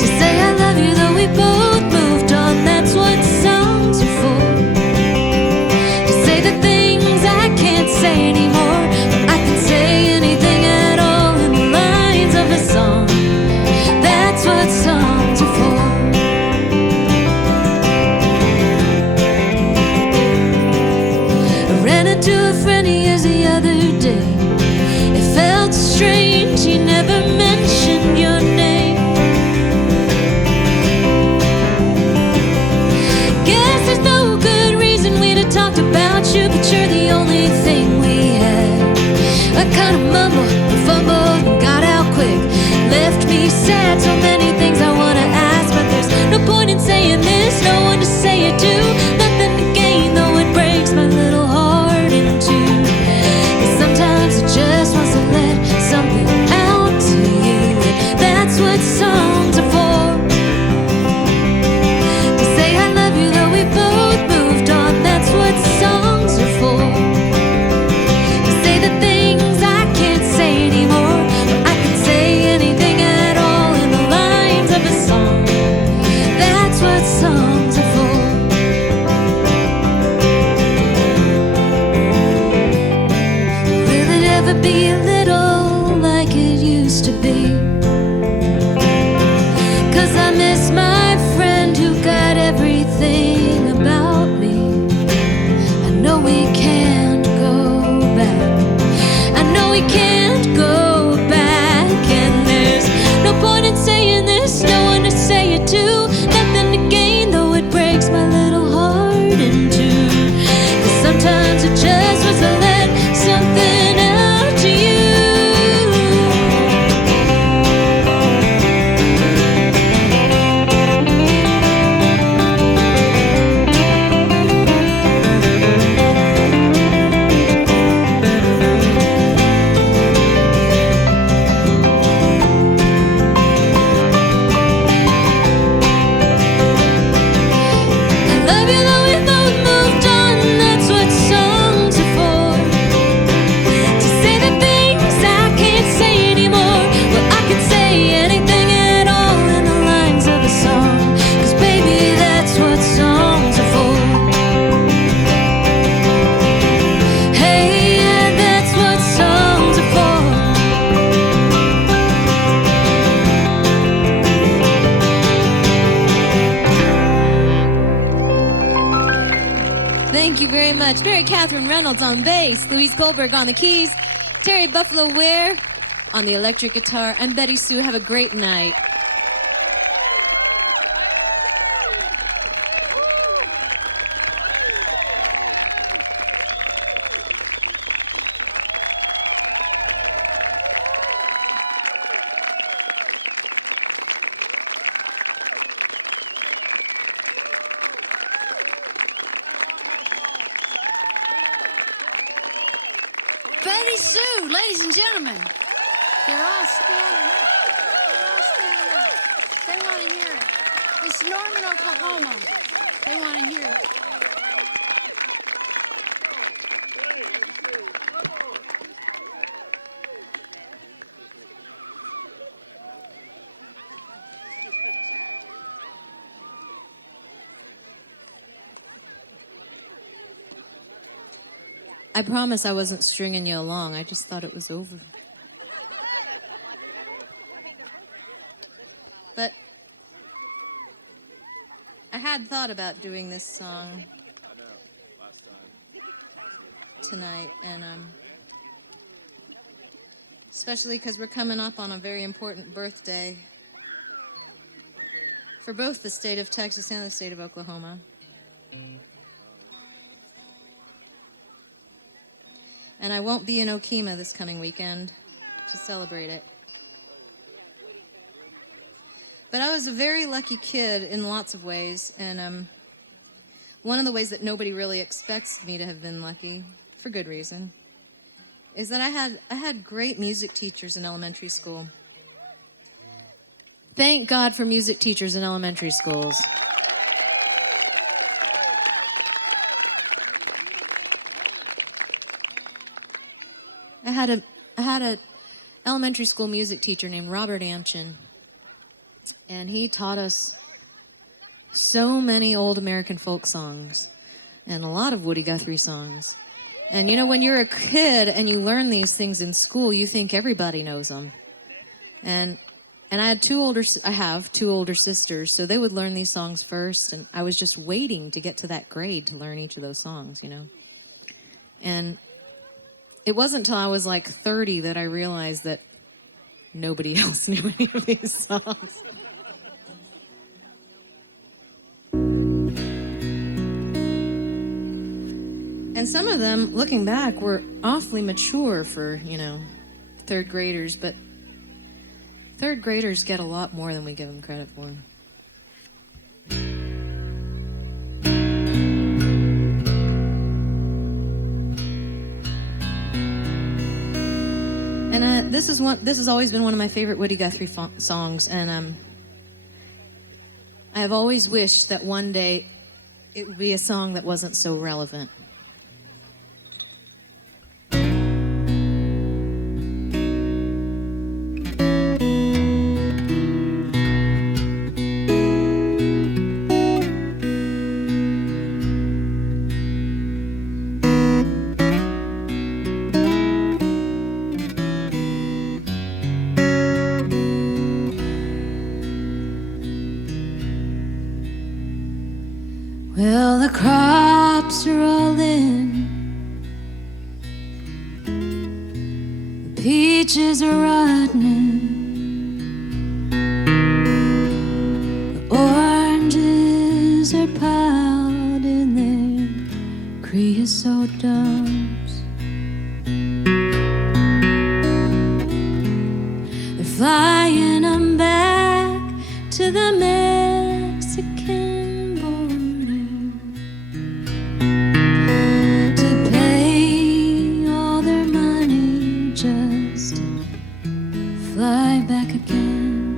To say I love you though we both moved on, that's what songs are for. To say the things I can't say anymore, but I can say anything at all in the lines of a song. That's what songs are for. Ran into a friend of yours the other day. It felt strange, he never mentioned your name. Guess there's no good reason we'd have talked about you, but you're the only thing we had. I kind of mumbled and fumbled and got out quick. Left me sad, so many things I want to ask, but there's no point in saying this, no one to say it to. Nothing to gain, though it breaks my little heart in two. 'Cause sometimes I just want to let something out to you, and that's what songs are for. To say I love you though we both moved on, that's what songs are for. To say the things I can't say anymore, but I can say anything at all in the lines of a song. That's what songs are for. Thank you very much. Mary Catherine Reynolds on bass, Louise Goldberg on the keys, Terry Buffalo Ware on the electric guitar. I'm Betty Sue. Have a great night. Betty Sue, ladies and gentlemen. They're all standing up. They're all standing up. They want to hear it. It's Norman, Oklahoma. They want to hear it. I promise I wasn't stringing you along. I just thought it was over. But I had thought about doing this song tonight, and especially because we're coming up on a very important birthday for both the state of Texas and the state of Oklahoma. And I won't be in Okemah this coming weekend to celebrate it. But I was a very lucky kid in lots of ways, and one of the ways that nobody really expects me to have been lucky, for good reason, is that I had great music teachers in elementary school. Thank God for music teachers in elementary schools. I had a elementary school music teacher named Robert Anchin, and he taught us so many old American folk songs and a lot of Woody Guthrie songs. And you know, when you're a kid and you learn these things in school, you think everybody knows them. And I have two older sisters, so they would learn these songs first, and I was just waiting to get to that grade to learn each of those songs, you know. And it wasn't until I was like 30 that I realized that nobody else knew any of these songs. And some of them, looking back, were awfully mature for, you know, third graders, but third graders get a lot more than we give them credit for. And this has always been one of my favorite Woody Guthrie songs, and I have always wished that one day it would be a song that wasn't so relevant. Well, the crops are all in, the peaches are ripening, the oranges are piled in their creosote dumps. They're flying them back to the Mexican fly back again.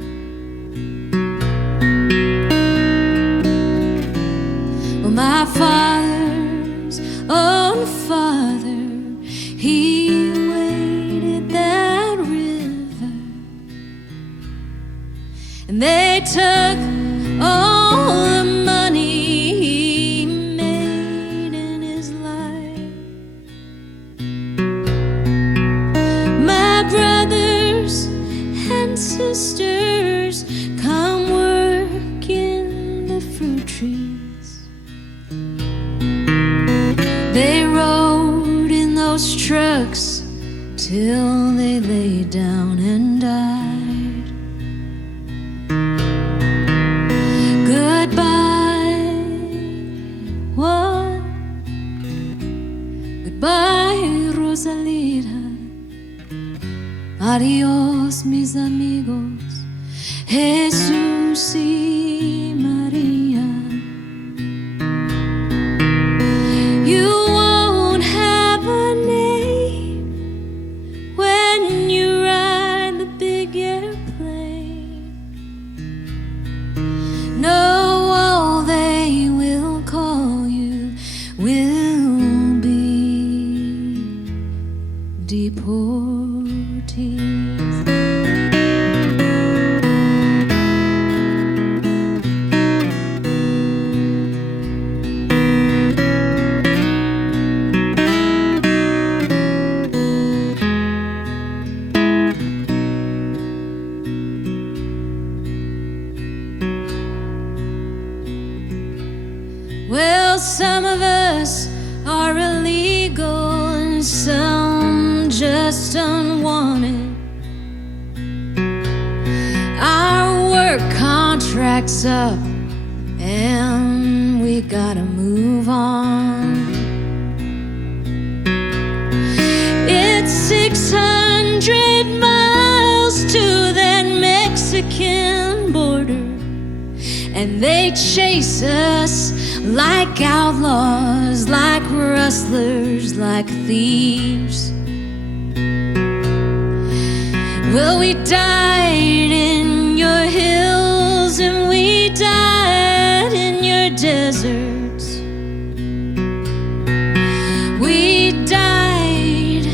Well, my father's own father, he waded that river, and they took all the money he made in his life. My brothers and sisters come work in the fruit trees. trucks till they lay down and died. Goodbye, one. Goodbye, Rosalita. Adiós, mis amigos, Jesús y María. You won't have a name when you ride the big airplane. No, all they will call you will be deportees. Well, some of us are illegal and some just unwanted. Our work contract's up and we gotta move on. It's 600 miles to that Mexican border, and they chase us like outlaws, like rustlers, like thieves. Well, we died in your hills and we died in your deserts. We died,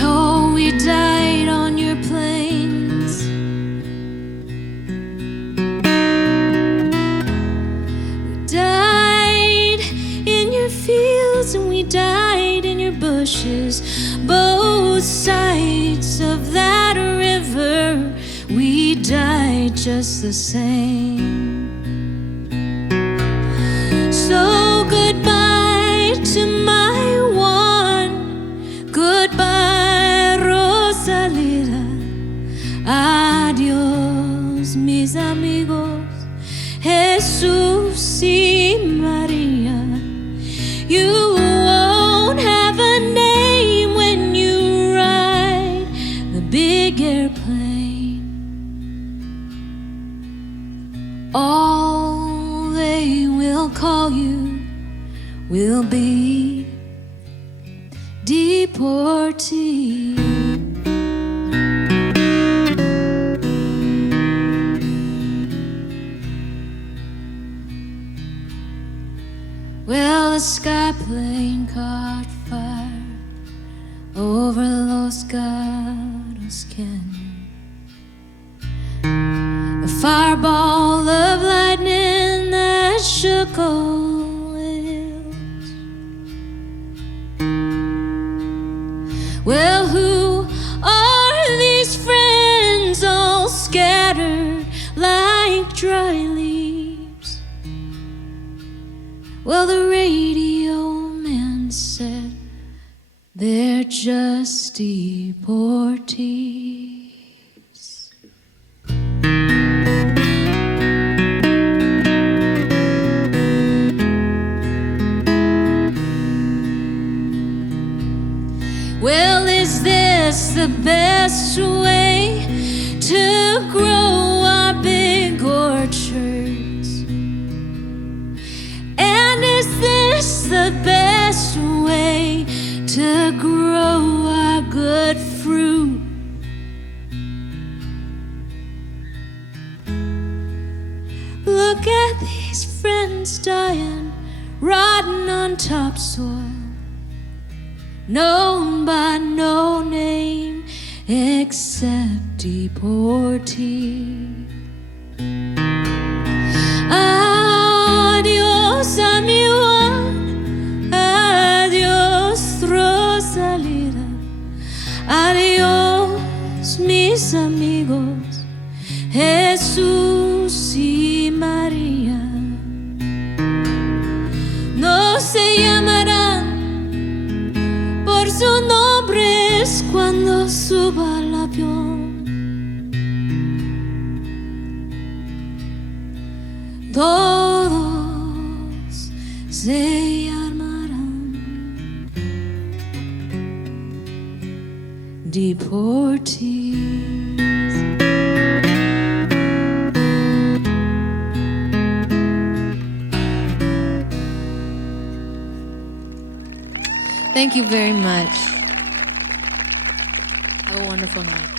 oh, we died on your plains. Died in your fields and we died in your bushes. Both sides of that river, we died just the same. So goodbye to my one, goodbye Rosalita. Adiós, mis amigos, Jesús y María. You won't have a name when you ride the big airplane. All they will call you will be deportee. Well, the sky plane caught fire over Los Gatos Canyon. A fireball of lightning that shook all the hills. Well, who are these friends all scattered like dry leaves? Well, the radio man said they're just deportees. Well, is this the best way to grow our big orchards? And is this the best way to grow our good fruit? Look at these friends dying, rotting on topsoil, known by no name except deportee. Adiós a mi Juan, adiós Rosalita, adiós mis amigos, Jesús y María. No se llamarán por todos se armarán deportees. Thank you very much. Have a wonderful night.